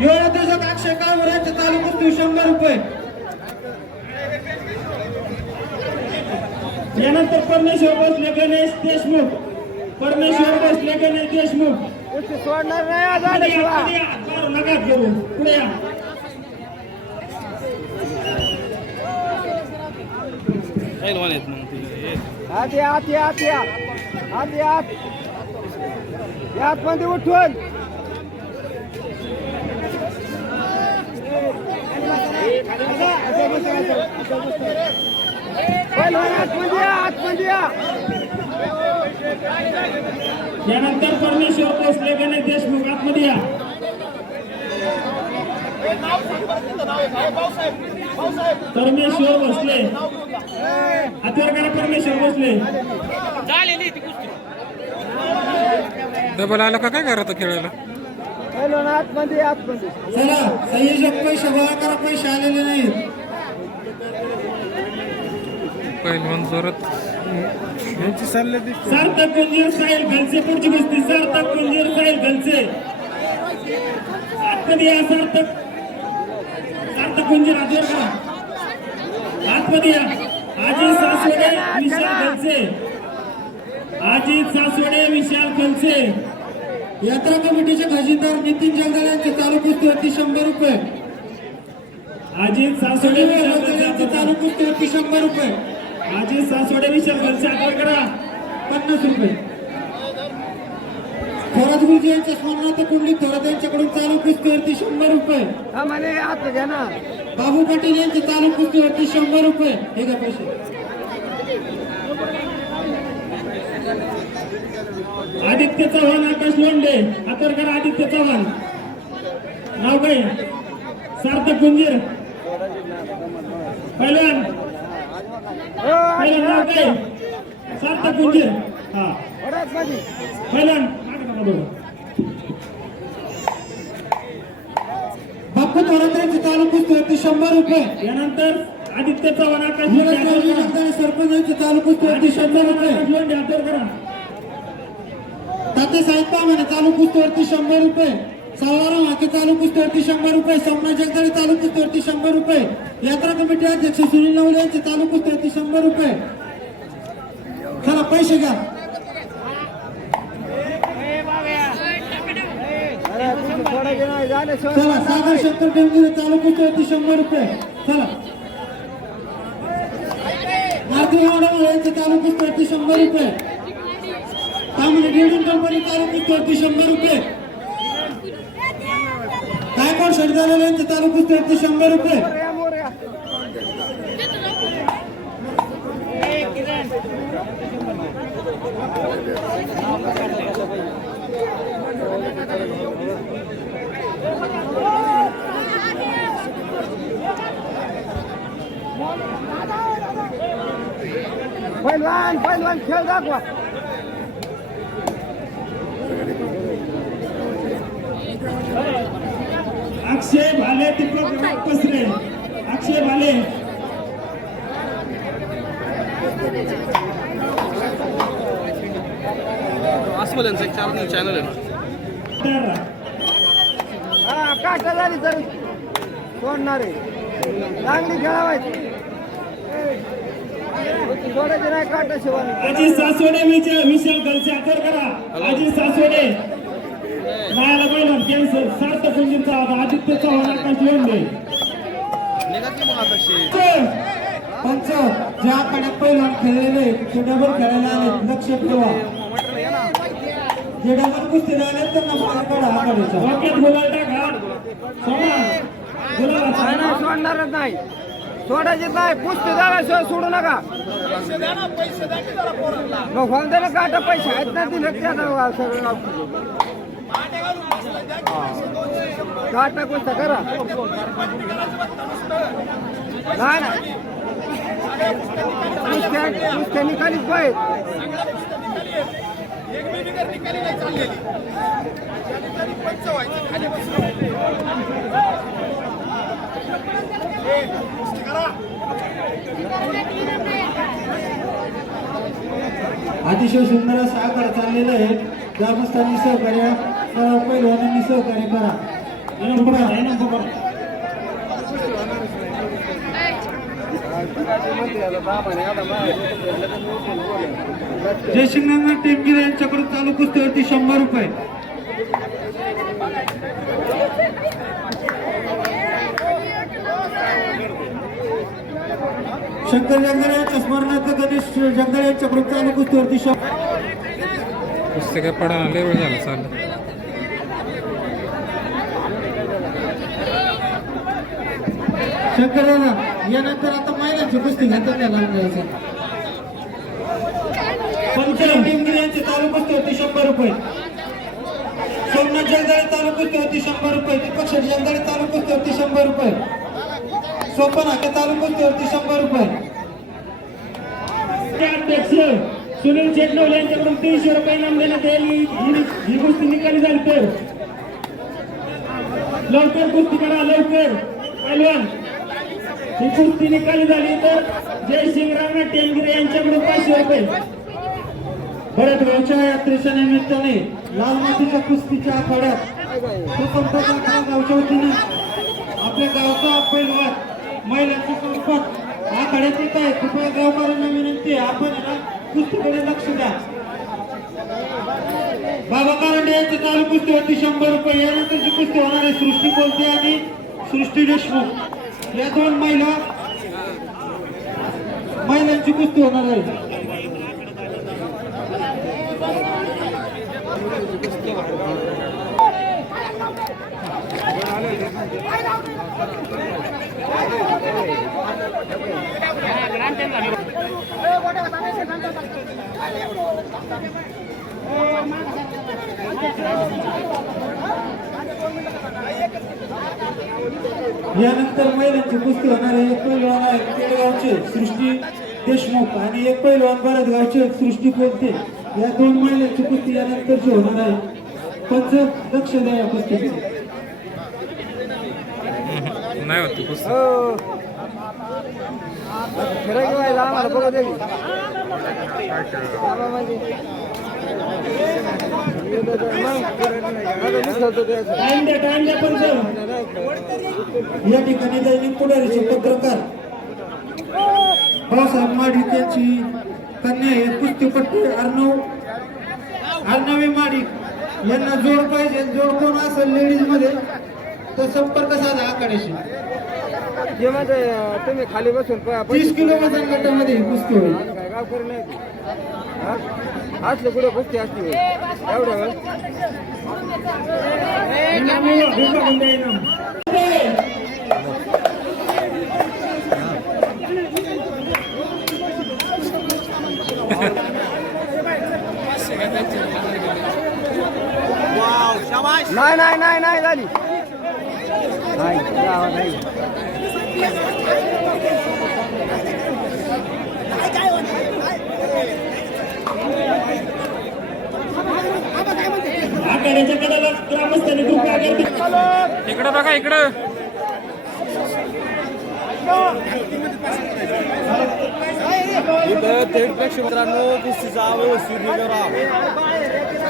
युवा उद्योजक अक्षय काळभोर यांचे चालू कुस्ती 100 रुपये. यानंतर परमेश्वर बसले गणेश देशमुख. परमेश्वर बसले गणेश देशमुख. सोडणार नाही आज आल्याशिवाय. नका करू पुढे या. पहिलवान आहेत मग ते. आत या आत या आत या आत या आत या आतमध्ये उठून पहिलवान आतमध्ये या आतमध्ये या. यानंतर परमेश्वर बसले गणेश देशमुख आतमध्ये या. परमेश्वर बसले हातवर करा. परमेश्वर बसले डबल आला का काय करत खेळायला. पहिलवान आतमध्ये या, आतमध्ये. चला संयोजक पैसे गोळा करा. पैसे आलेले नाहीत. पहिलवान जोरात यांची चालले दिसते. सार्थक कुंजीर साहिल घलसे पुढची कुस्ती. सार्थक कुंजीर साहिल घलसे आतमध्ये या. सार्थक कुंजीर हातवर करा. आतमध्ये या. अजित सासवडे विशाल खलसे. अजित सासवडे विशाल खलसे. यात्रा कमिटीचे खजिनदार नितीन जगदाळे यांचे चालू कुस्तीवरती 100 रुपये. अजित सासवडे विशाल यांचे खलसे. चालू कुस्तीवरती 100 रुपये. अजित सासवडे विशाल खलसे हातवर करा. 50 रुपये. थोरात राजगुरुजी यांच्या स्मरणार्थ कुंडली थोरात यांच्याकडून चालू कुस्तीवरती 100 रुपये. हा म्हणे आत घ्या ना. बाबू पाटील यांच्या चालू कुस्तीवरती 100 रुपये. हे का पैसे आदित्य चव्हाण, आकाश लोंढे, आतरकर आदित्य चव्हाण. नाव काय? सार्थक कुंजीर. पहिलवान नाव काय? सार्थक कुंजीर. हा पहिलवान बापू थोरात यांच्या चालू कुस्तीवरती 100 रुपये. यानंतर आदित्य चव्हाण, आकाश निरज जगदाळे सरपंच यांच्या चालू कुस्तीवरती 100 रुपये. लोंढे, आतरकर. ताते साहेब पामाने चालू कुस्तीवरती 100 रुपये. सावळाराम हाके चालू कुस्तीवरती 100 रुपये. सोमनाथ जगदाळे चालू कुस्तीवरती 100 रुपये. यात्रा कमिटी अध्यक्ष सुनील नवले यांचे चालू कुस्तीवरती 100 रुपये. चला पैसे घ्या. सोडायचे नाही झाले चला सागर शंकर टेंगुरे चालू कुस्तीवरती 100 रुपये. चला मारुती वाडा यांचे चालू कुस्तीवरती 100 रुपये. तामिनी ट्रेडिंग कंपनी चालू कुस्तीवरती 100 रुपये. गायकवाड शेडगाव यांचे चालू कुस्तीवरती 100 रुपये. पहिलवान खेळ दाखवा. अक्षय भाले, दीपक पसरे. अक्षय भाले. अस्वल यांचं एक चॅनल आहे ना. तर हा काटा झाली तर सोडणार आहे. चांगली खेळावायची. सोडायचे नाही काटा शिवाय. अजित सासवडे, विशाल गलसे, आतर करा. अजित सासवडे नायला पहिला कॅन्सर. सार्थक कुंजीरचा होता. आदित्य चव्हाण, आकाश लोंढे. निघा की मग आता शेत. पंच ज्या आखाड्यात पहिलवान खेळलेले ते डबल खेळायला आले. लक्ष ठेवा. जे डबल कुस्तीला आले त्यांना मालकडा आखाड्याचा. डोक्यात गुलाल टाका. सोडा गुलाल. नाही सोडणारच नाही. सोडायचे नाही. कुस्ती झाल्याशिवाय सोडू नका. मग होंद्याला काटा पैसे आहेत ना दिले त्याला सगळं काटा कुस्त्या करा. नाही कुस्त्या निकालीच पाहिजे. अतिशय सुंदर असं आकार चाललेलं आहे. ग्रामस्थांनी सहकार्य करा. पहिलवानांनी सहकार्य करा. जयसिंगनाथ टेमगिरे यांच्याकडून चालू कुस्तीवरती 100 रुपये. शंकर जगदाळे यांच्या स्मरणार्थ गणेश जगदाळे यांच्याकडून चालू कुस्तीवरती 100. कुस्ती काय पडा लय वेळ झाला चाललं. शंकर दादा यानंतर आता महिलांची कुस्ती घेतात त्याला जायचं. पंचायत टेमगिरे यांचे चालू कुस्तीवरती 100 रुपये. सोमनाथ जगदाळे चालू कुस्तीवरती 100 रुपये. दीपक शेठ जगदाळे चालू कुस्तीवरती 100 रुपये. सोपन हाके चालू कुस्तीवरती 100 रुपये. अध्यक्ष सुनील चेटनवले यांच्याकडून 300 रुपये इनाम देण्यात येईल. ही कुस्ती निकाली झाली तर लवकर कुस्ती करा. लवकर पहिलवान. ही कुस्ती निकाली झाली तर जयसिंगराव टेंगिरे यांच्याकडून 500 रुपये. बऱ्याच गावच्या यात्रेच्या निमित्ताने लाल मातीच्या कुस्तीच्या आखाड्यात स्वतंत्र गावच्या वतीने आपल्या गावचा पैलवान महिलांच्या स्वरूपात आखाड्यात येत आहे. कृपया गावकऱ्यांना विनंती आहे आपण याला कुस्तीकडे लक्ष द्या. बाबा कारंडे यांच्या चालू कुस्तीवरती 100 रुपये. यानंतरची कुस्ती होणार आहे सृष्टी कोलते आणि सृष्टी देशमुख या दोन महिलांची कुस्ती होणार आहे. यानंतर महिलांची कुस्ती होणार आहे. एक पैलवान आहे केडगावचे सृष्टी देशमुख आणि एक पैलवान भरतगावचे सृष्टी कोलते. या दोन महिलांची कुस्ती यानंतरची होणार आहे. पंच लक्ष द्या या कुस्तीकडे. नाही होती कुस्ती. आम्हाला बघू दे टाइम द्या पण सर. या ठिकाणी दैनिक पुढारीचे पत्रकार भाऊसाहेब माडिक यांची कन्या आहे कुस्तीपट्टू अर्णवी माडिक यांना जोड पाहिजे. जोड कोण असेल लेडीज मध्ये तर संपर्क साधा आखाड्याशी. जे म्हणजे तुम्ही खाली बसून 30 किलो वजन गटामध्ये ही कुस्ती होईल. गाव करू नाही असले कुठे कुस्ती असते एवढं वेळ नाही झाली नाही. आखाड्याच्या कडाला ग्रामस्थांनी कृपया गर्दी. इकडं बघा इकडं.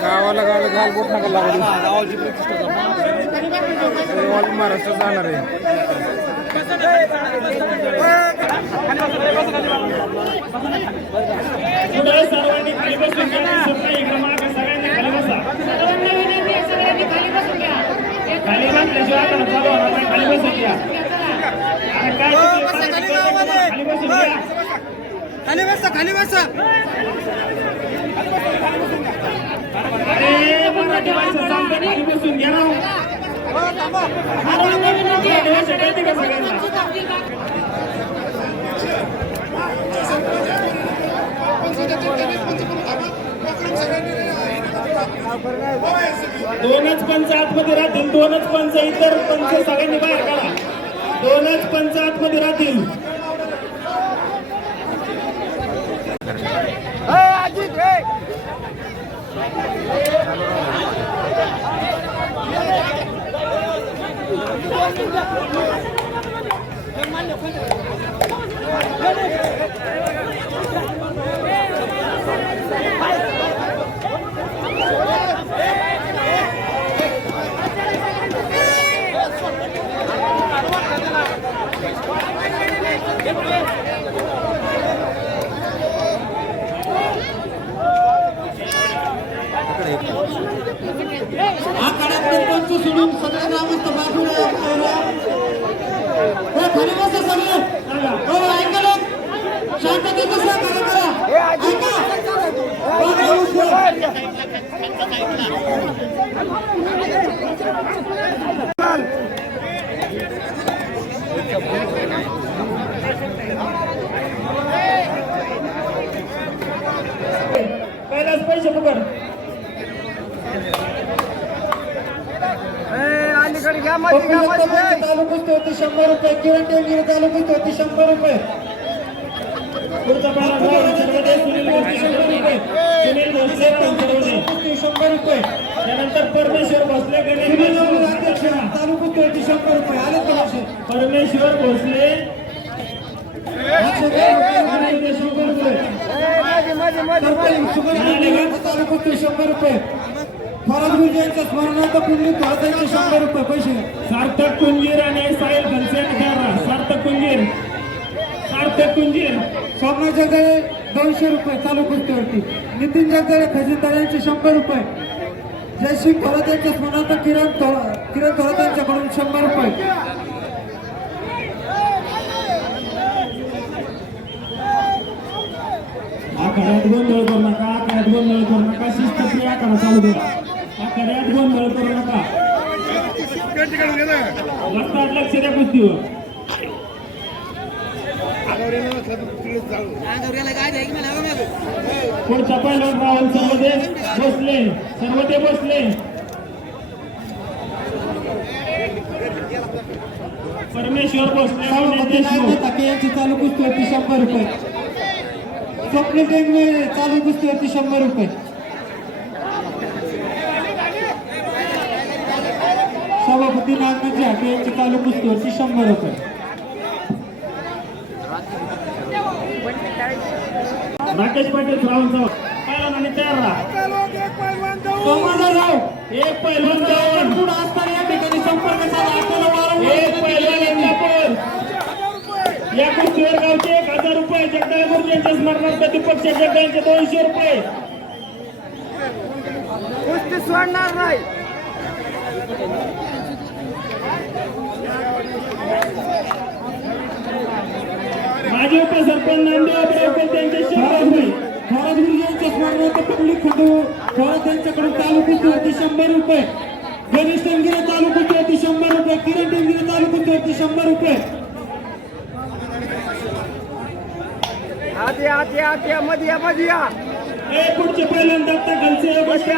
गावाला गावाला घाल बोट नका लागली. महाराष्ट्र जाणार आहे. पुढे सर्वांनी खाली बसून घ्या. इकडे मागे सगळ्यांनी खाली बसा. खाली बसल्याशिवाय आता चालू होणार नाही. खाली बसून घ्या. आणि काय खाली बसून घ्या. खाली बसा अरे मराठी माणसं सांगतात खाली बसून घ्या ना. मराठी भाषा कळते का सगळ्यांना? दोनच पंच आतमध्ये राहतील. दोनच पंच इतर पंच सगळ्यांनी बाहेर काढा. दोनच पंच आतमध्ये राहतील. आखाड्यातले पंच सोडून सगळे ग्रामस्थ बाजूला खाली बसा सगळे. ऐका लोक शांततेत सहकार्य करा. ऐका पहिलाच पैसे पकड. अलीकडे घ्या चालू कुस्ती होती 100 रुपये. किरण टेंगिरे चालू कुस्ती होती 100 रुपये. पुढचा पहिला ड्रॉ सुनील भोसले 100 रुपये. सुनील भोसले कुस्ती 100 रुपये. त्यानंतर परमेश्वर भोसले गणेश अध्यक्ष चालू कुस्ती होती 100 रुपये. आले तर परमेश्वर भोसले 100 रुपये. चालू कुस्ती 100 रुपये. फराज गुरुजींच्या स्मरणार्थ पुंडलिक वाचायचे 100 रुपये पैसे. सार्थक कुंजीर आणि साहिल घनसेन खेळा. सार्थक कुंजीर स्वप्ना जगदळे 200 रुपये चालू कुस्तीवरती. नितीन जगदळे खजिनदार यांचे 100 रुपये. जयसिंग थोरात यांच्या स्मरणार्थ किरण थोरात यांच्याकडून 100 रुपये. आखाड्यात गोंधळ करू नका. शिस्तप्रिय आखाडा चालू द्या. खऱ्यात गोंधळ करू नका. रस्त्यात लक्ष द्या कुस्तीवर. पुढचा पहिलवान राहुल सर्व ते बसले. परमेश्वर भोसले, सभापती नागनाथ ठाके यांची चालू कुस्तीवरती 100 रुपये. स्वप्नील टेंगरे चालू कुस्तीवरती 100 रुपये. सभापती नागनाथ ठाके यांची चालू कुस्तीवरती 100 रुपये. राकेश पाटील राहुल चव्हाण पहिलवान आणि तयार राहा. सोमवारराव एक पहिलवान जाऊन पुढे असताना या ठिकाणी संपर्क साधा. आपल्याला वारंवार एक पहिलवान इंदापूर. या कुस्तीवर गावचे 1000 रुपये. जगदाळ गुरुजी यांच्या स्मरणार्थ दीपक जगदाळ यांचे 200 रुपये. कुस्ती सोडणार नाही. माजी उपसरपंच नामदेव ब्रेवकर यांचे 100 रुपये. थोरात गुरुजी यांच्या स्मरणार्थ पब्लिक खंडू थोरात यांच्याकडून चालू कुस्तीवरती 100 रुपये. गणेश टेंगिरे चालू कुस्तीवरती 100 रुपये. किरण टेंगिरे चालू कुस्तीवरती 100 रुपये. आत या मध्ये या. एक पुढचे पहिल्यांदा दत्ता खलसे बसते.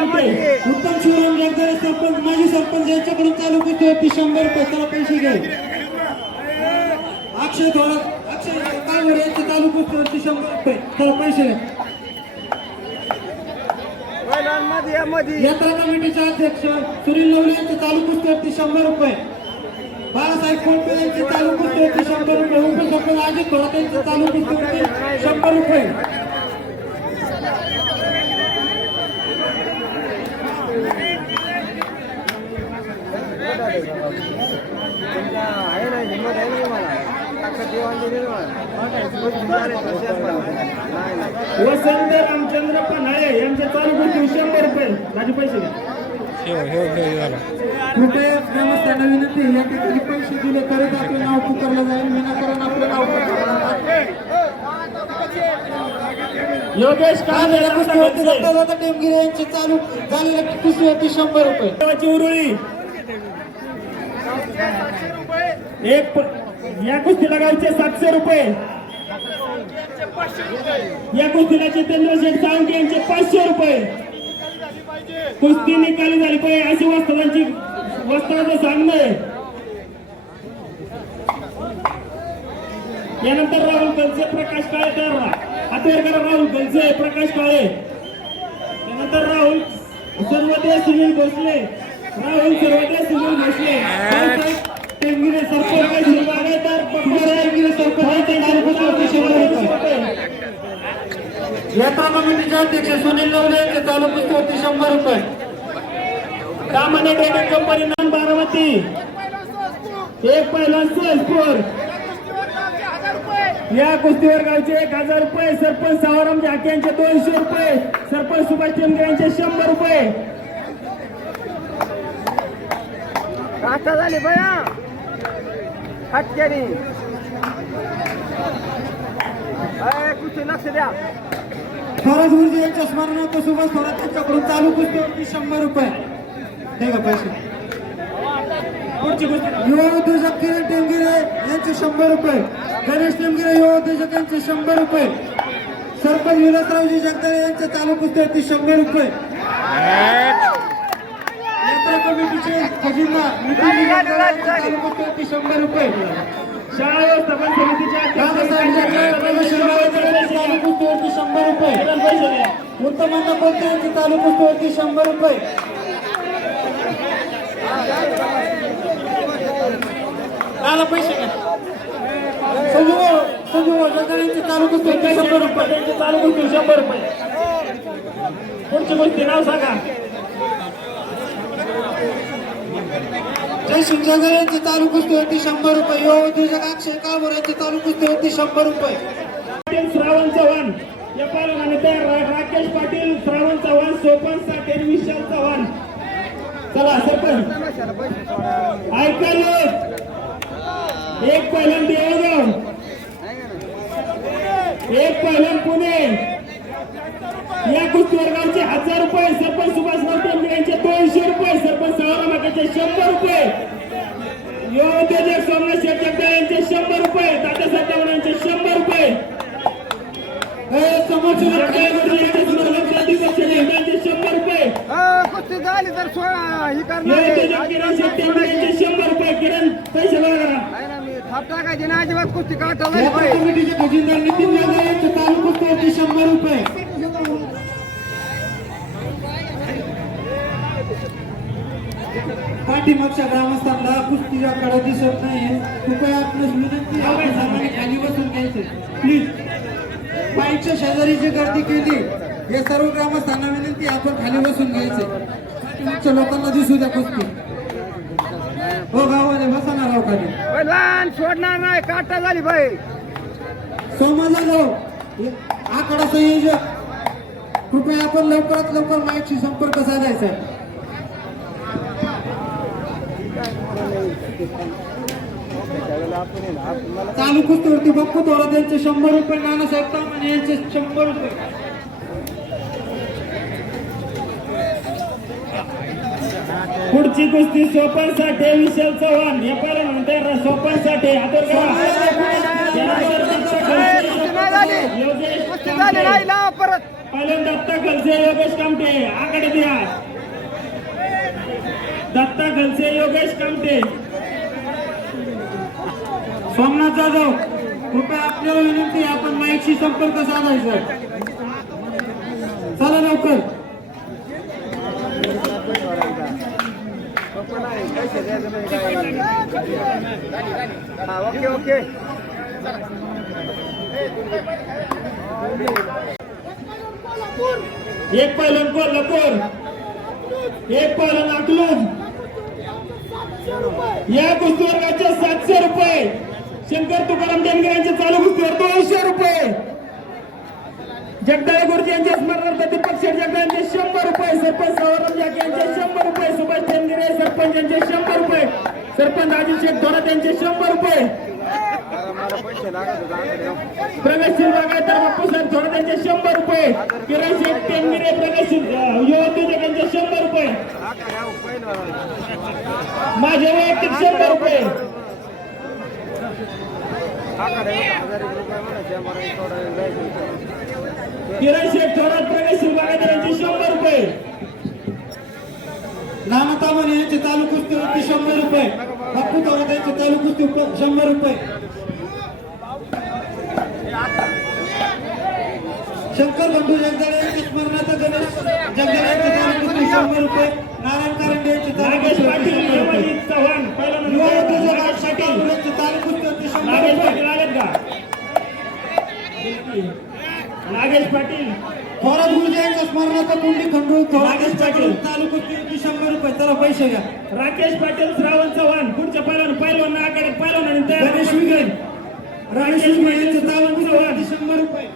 उत्तम शिवराम जगदाळे सरपंच माजी सरपंच यांच्याकडून चालू कुस्तीवरती 100 रुपये. त्याला पैसे घे. अक्षय थोरात काळभोर यांच्या चालू कुस्तीवरती 100 रुपये. त्याला पैसे घे. मध्ये यात्रा कमिटीचे अध्यक्ष सुनील नवले यांचे चालू कुस्तीवरती 100 रुपये. बाळासाहेब कोळपे यांचे चालू कुस्तीवरती 100 रुपये. उपसरपंच अजित थोरात यांचे चालू कुस्तीवरती 100 रुपये. आहे ना हिंमत आहे ना मला. वसंत रामचंद्र पन्हाळे यांचे चालू कुस्ती 100 रुपये. माझे पैसे घ्या. झाला कृपया ग्रामस्थांना विनंती आहे, या ठिकाणी पैसे दिले तरच आपलं नाव पुकारलं जाईल. विनाकारण आपलं नाव योगेश कांदळे कुस्तीवरती दत्ता टेंगिरे यांचे चालू झालेल्या कुस्तीवरती 100 रुपये. देवाची उरुळी. या कुस्तीला गावचे 700 रुपये. या कुस्तीला जितेंद्र शेठ सावंत यांचे 500 रुपये. कुस्ती निकाली झाली पाहिजे अशी वस्ताचं सांगणं आहे. यानंतर राहुल गलसे, प्रकाश काळे तयार राहा. हातवर करा. राहुल गलसे, प्रकाश काळे. त्यानंतर राहुल सर्वदेव सुनील भोसले. टेंगिरे सरपंच टेंगिरे सरपंच चालू कुस्तीवरती 100 रुपये. यात्रा कमिटीचे अध्यक्ष सुनील नवले यांचे चालू कुस्तीवरती 100 रुपये. सामान्य ट्रेडिंग कंपनी नाम बारामती. एक पहिलवान सहजपूर. या कुस्तीवर गावचे 1000 रुपये. सरपंच सावराम झाके यांचे 200 रुपये. सरपंच सुभाष टेंगरे यांचे 100 रुपये. आता झाली बया हटक्यानी. कुस्ती लक्ष द्या. थोरात गुरुजी यांच्या स्मरणार्थ सुभाष थोरात यांच्याकडून चालू कुस्तीवरती 100 रुपये. ठीक आहे पैसे. पुढची कुस्ती युवा उद्योजक किरण टेंगिरे यांचे 100 रुपये. गणेश टेंगिरे युवा उद्योजक यांचे 100 रुपये. सरपंच विलासरावजी जगदाळे यांच्या चालू कुस्तीवरती 100 रुपये. यात्रा कमिटीचे खजिनदार चालू कुस्तीवरती 100 रुपये. शाळा व्यवस्थापन समितीचे दादासाहेब जगदाळे चालू कुस्तीवरती 100 रुपये. उत्तमांना कोलते यांचे चालू कुस्तीवरती 100 रुपये. त्याला पैसे घ्या. संजू जगदाळेंचे चालू कुस्तीवरती 100 रुपये. त्यांचे चालू कुस्ती 100 रुपये. पुढची कुस्ती नाव सांगा. जयसिंग जगदाळे यांचे चालू कुस्तीवरती 100 रुपये. युवा उद्योजक अक्षय काळभोर यांचे चालू कुस्तीवरती 100 रुपये. पाटील श्रावण चव्हाण या पालकाने तयार राहा. राकेश पाटील, श्रावण चव्हाण, सोपन साठे, विशाल चव्हाण. चला सरपंच ऐकायला. एक पहिलं देवगाव, एक पहिलं पुणे. या कुस्ती वर्गाचे 1000 रुपये. सरपंच सुभाष टेंगरे यांचे 200 रुपये. यांचे 100 रुपये. युवा उद्योजक सोमनाथ शेठ जगदाळे यांचे 100 रुपये. दादासाहेब तावडे यांचे 100 रुपये. समोरचे जगदाळे गुरुजी यांचे स्मरणार्थ दीपक शेठ यांचे 100 रुपये. कुस्ती झाली तर ही युवा करणार उद्योजक किरण शेठ टेंबे यांचे 100 रुपये. किरण पैसे बघा करा. नाही ना, मी थाप टाकायची ना अजिबात कुस्ती काढता या कमिटीचे खजिनदार नितीन जगदाळे यांचे चालू कुस्तीवरती 100 रुपये. पाठीमागच्या ग्रामस्थांना कुस्तीकडे दिसत नाहीये. कृपया आपल्यास विनंती आहे, आपण सर्वांनी खाली बसून घ्यायचे प्लीज. बाईकच्या शेजारी जी गर्दी केली या सर्व ग्रामस्थांना विनंती आहे, आपण खाली बसून घ्यायचे. पाठीमागच्या लोकांना दिसू द्या कुस्ती. हो गावामध्ये बसा ना राव खाली. लहान सोडणार नाही काटा झाली बाई. सोमाला जाऊ आकडा संयोजक कृपया आपण लवकरात लवकर माईकशी संपर्क साधायचा. चालू कुस्तीवरती बप्पू थोरात यांचे 100 रुपये. नानासाहेब तामाणे यांचे 100 रुपये. पुढची कुस्ती सोपान साठे विशाल चव्हाण हे पहिलं म्हणते. सोपान साठे कुस्ती नाही झाली. कुस्ती झाली नाही लावा परत. पहिल्यांदा दत्ता खलसे योगेश कामटे आकडे द्या. दत्ता खलसे योगेश कामटे. सोमनाथ जाधव कृपया आपल्याला विनंती आहे, आपण माईकशी संपर्क साधायचा. चला लवकर. Okay okay. एक पहिलं कोल्हापूर, एक पहिलं अकलूज. या कुस्ती वर्गाचे 700 रुपये. शंकर तुकाराम टेंबे यांचे चालू कुस्तीवर 200 रुपये. जगदाळे गुरुजी यांच्या स्मरणार्थ दीपक शेठ जगदाळे यांचे 100 रुपये. सरपंच सावरराम जाके यांचे 100 रुपये. सुभाष टेंगिरे सरपंच यांचे 100 रुपये. सरपंच अजित शेठ थोरात यांचे 100 रुपये. प्रगतशील बागायतदार बाप्पू सर थोरात यांचे 100 रुपये. किरण शेठ टेंगिरे प्रगतशील युवा उद्योजक यांचे 100 रुपये. माझे वैयक्तिक 100 रुपये. किरण शेठ थोरात प्रगतशील बागायतदार यांचे 100 रुपये. नाना तामाणे यांचे चालू कुस्तीवरती 100 रुपये. बाप्पू थोरात यांचे चालू कुस्ती 100 रुपये. शंकर बंधू जगदाळे यांच्या स्मरणार्थ गणेश जगदाळे यांचे चालू कुस्ती 100 रुपये. नारायण कारंडे यांचे चालू नागेश कुस्ती पाटील 100 रुपये. यमाजी चव्हाण पहिला युवा नंबर. उद्योजक नागेश पाटील पाटील यांचे चालू कुस्तीवरती 100 नागेश रुपये. पाटील आलेत का? नागेश पाटील थोरात गुरुजी यांच्या स्मरणार्थ पुंडलिक खंडू थोरात नागेश यांच्या पाटील. चालू कुस्तीवरती 100 रुपये. चला पैसे घ्या. राकेश पाटील श्रावण चव्हाण पुढच्या पहिलवान आकडे पहिलवान आणि गणेश विगळे राजेश विगळे यांचे चालू कुस्तीवरती 100 रुपये.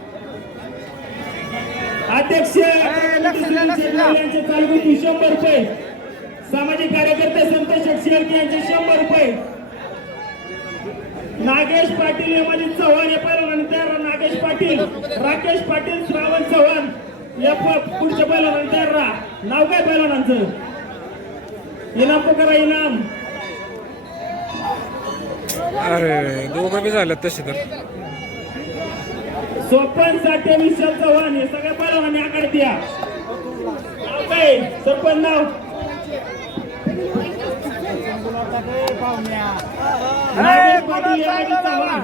अध्यक्ष यांचे चालू कुस्ती 100 रुपये. सामाजिक कार्यकर्ते संतोष शेळके यांचे 100 रुपये. नागेश पाटील यमाजी चव्हाण हे पहिलवान आणि त्या नागेश पाटील. राकेश पाटील श्रावण चव्हाण या पुढच्या पहिलवान आणि त्या नाव काय पहिलवानांचं? इनाम पुकारा इनाम. अरे दोघं बी झालं तसे तर. सोपन साठे विशाल चव्हाण हे सगळ्या पहिलवानांनी आकडे द्या. नाव काय सरपंच नाव? नागेश पाटील यमाजी चव्हाण.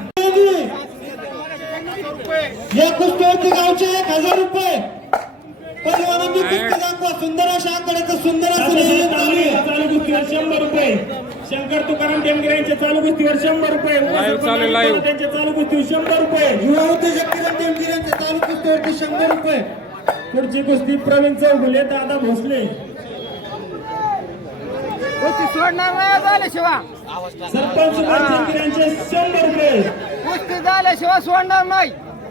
या कुस्तीवरती गावचे 1000 रुपये. पहिलवानांनी कुस्ती दाखवा. सुंदर अशा आकड्याचं सुंदर असं नियोजन चालू आहे. चालू कुस्तीवर 100 रुपये. शंकर तुकाराम टेंबे यांचे चालू कुस्तीवर 100 रुपये. Live चालू आहे, live. त्यांचे चालू कुस्तीवर 100 रुपये. युवा उद्योजक किरण टेमगिरे यांच्या चालू कुस्तीवरती 100 रुपये. पुढची कुस्ती प्रवीण चौगुले दादा भोसले. कुस्ती सोडणार नाही झाल्याशिवाय. सरपंच सुभाष टेंबे यांचे 100 रुपये. कुस्ती झाल्याशिवाय सोडणार नाही.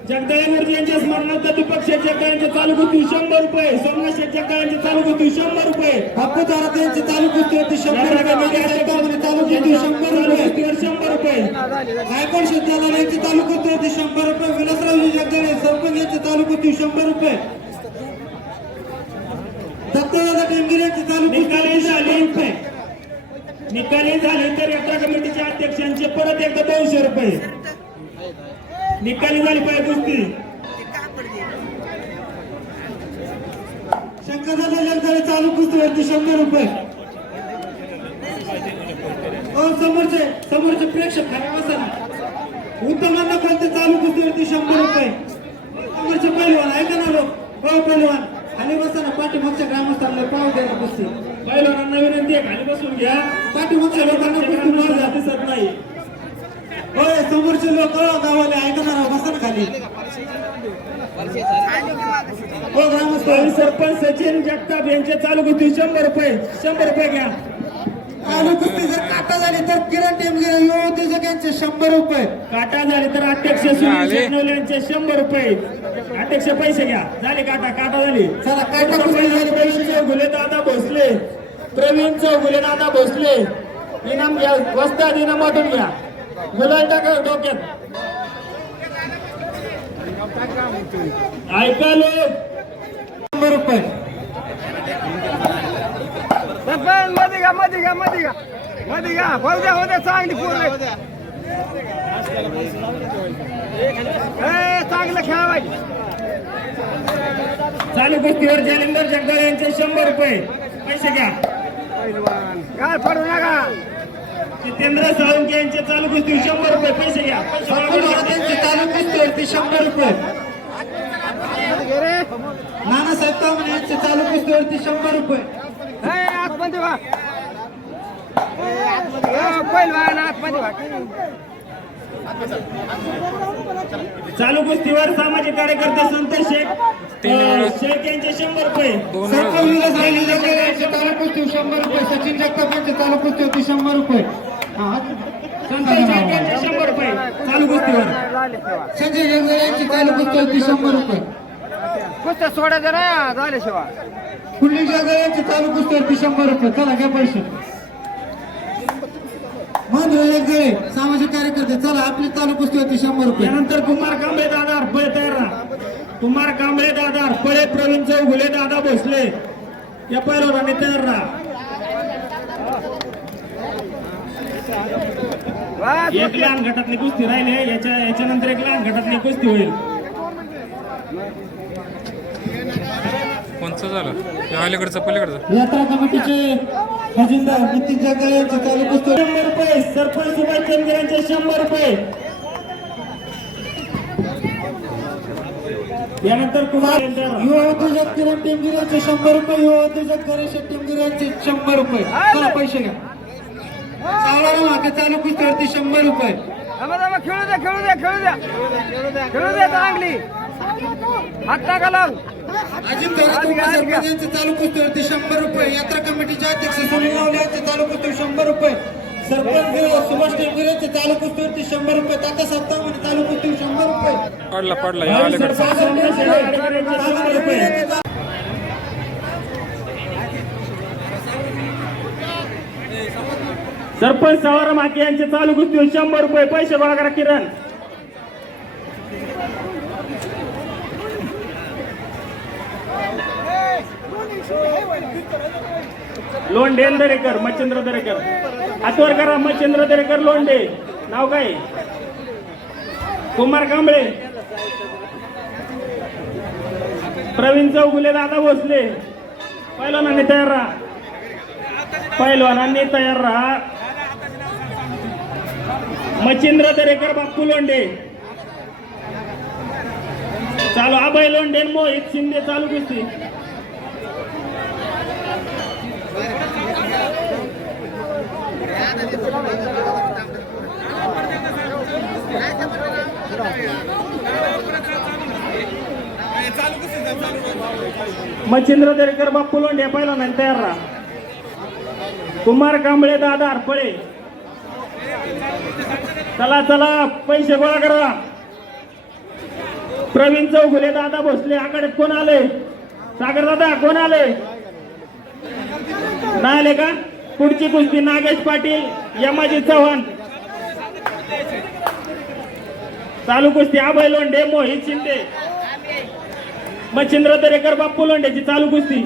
जगदाळे गुरुजी यांच्या स्मरणार्थ दीपक शेठ जगदाळे यांचे चालू कुस्ती 100 रुपये. सोमनाथ शेठ जगदाळे यांचे चालू कुस्ती 100 रुपये. बाप्पू थोरात यांचे चालू कुस्तीवरती 100 रुपये. नागेश तामाणे चालू कुस्ती 100 रुपये. कुस्तीवर 100 रुपये. गायकवाड शेतकऱ्याला यांचे चालू कुस्तीवरती 100 रुपये. विलासरावजी जगदाळे सरपंच यांचे चालू कुस्ती 100 रुपये. दत्तदादा टेमगिरे यांचे चालू कुस्ती निकाली 100 झाली. रुपये. निकाली झाले तर यात्रा कमिटीच्या अध्यक्षांचे परत एकदा 200 रुपये. निकाली झाली पाहिजे कुस्ती. शंकरदादा जगदाळे चालू कुस्तीवरती 100 रुपये. समोरचे प्रेक्षक खाली बसा ना. उत्तमांना कोणते चालू कुस्तीवरती 100 रुपये. समोरचे पहिलवान ऐका ना लोक. पहिलवान खाली बसा ना. पाठीमागच्या ग्रामस्थांना पाव द्या कुस्ती. पहिलवानांना विनंती आहे खाली बसून घ्या. पाठीमागच्या लोकांना कुस्ती माझा दिसत नाही. होय समोरचे लोक गावाले ऐका ना बसा ना खाली. हो ग्रामस्थ सरपंच सचिन जगताप यांचे चालू कुस्ती 100 रुपये. 100 रुपये घ्या. चालू कुस्ती जर काटा झाली तर किरण टेमगिरे युवा उद्योजक यांचे 100 रुपये. काटा झाली तर अध्यक्ष सुनील शेटनोले यांचे 100 रुपये. अध्यक्ष पैसे घ्या. झाली काटा झाली. चला काटा कुस्ती झाली. प्रवीण चौगुले दादा भोसले. प्रवीण चौगुले दादा भोसले इनाम घ्या. वस्ताद इनामातून घ्या. गुलाल टाका डोक्यात. ऐका लोक 100 रुपये. मध्ये घ्या होऊ द्या चांगली पूर्ण चांगलं खेळावायची. चालू कुस्तीवर जालिंदर जगदाळे यांचे 100 रुपये. पैसे घ्या. काय पडू नका. जितेंद्र साळुंके यांचे चालू कुस्ती 100 रुपये. पैसे घ्या. त्यांचे चालू कुस्तीवरती 100 रुपये. नानासाहेब तावणे यांचे चालू कुस्तीवरती 100 रुपये. आतमध्ये वा पहिलवान आतमध्ये वा. चालू कुस्तीवर सामाजिक कार्यकर्ते संतोष शेख यांचे 100 रुपये. सरपंच विलास राहिली जगदाळे यांचे चालू कुस्ती 100 रुपये. सचिन जगताप यांचे चालू कुस्तीवरती 100 रुपये. संतोष शेख यांचे 100 रुपये. चालू कुस्तीवर संजय जगदाळे यांचे चालू कुस्तीवरती 100 रुपये. कुस्त्या सोडायचं ना झाल्याशिवाय. कुंडली जगदाळे यांचे चालू कुस्तीवरती 100 रुपये. चला घ्या पैसे. महेंद्र जगदाळे सामाजिक कार्यकर्ते चला आपली चालू कुस्तीवरती 100 रुपये. त्यानंतर कुमार कांबळे दादा हरपळे तयार राहा. कुमार कांबळे दादा हरपळे प्रवीण चौगुले दादा भोसले या पैलवानांनी तयार राहा. 1 लहान गटातली कुस्ती राहिली. याच्यानंतर 1 लहान गटातली कुस्ती होईल. कोणचं झालं या अलीकडचं पलीकडचं. यात्रा कमिटीचे खजिनदार नितीन जगदाळे यांचे चालू कुस्ती 100 रुपये. सरपंच सुभाष चंद्र यांचे 100 रुपये. यानंतर कुमार युवा उद्योजक किरण टेमगिरे यांचे 100 रुपये. युवा उद्योजक गणेश टेमगिरे यांचे 100 रुपये. चला पैसे घ्या. सावळाराम हाके चालू कुस्तीवरती 100 रुपये. खेळू द्या चांगली. हात टाका लाव. अजित थोरात उपसरपंच यांचे चालू कुस्तीवरती 100 रुपये. यात्रा कमिटीचे अध्यक्ष सुनील नावले यांचे चालू कुस्ती 100 रुपये. सरपंच सुभाष टेमगिरे यांचे चालू कुस्तीवरती 100 रुपये. तात्या सत्तावणे चालू कुस्ती 100 रुपये. पडला या अलीकडचं. सरपंच सावराम हाके यांचे चालू कुस्ती 100 रुपये. पैसे गोळा करा. किरण लोंढे दरेकर मच्छिंद्र दरेकर हातवर करा. मच्छिंद्र दरेकर लोंढे नाव काय. कुमार कांबळे प्रवीण चौगुले दादा भोसले पैलवानांनी तयार राहा. पैलवानांनी तयार राहा. मच्छिंद्र दरेकर बाप्पू लोंढे चालू. अभय लोंढे मोहित शिंदे चालू कुस्ती. मच्छिंद्र दरेकर बाप्पू लोंढे पैलवानांनी तयार राहा. कुमार कांबळे दादा हरपळे चला चला पैसे गोळा करा. प्रवीण चौगुले दादा भोसले आकडे कोण आले. सागर दादा कोण आले. नाही आले का. पुढची कुस्ती नागेश पाटील यमाजी चव्हाण चालू कुस्ती. अभय लोंढे मोहित शिंदे मच्छिंद्र दरेकर बाप्पू लोंढेची चालू कुस्ती.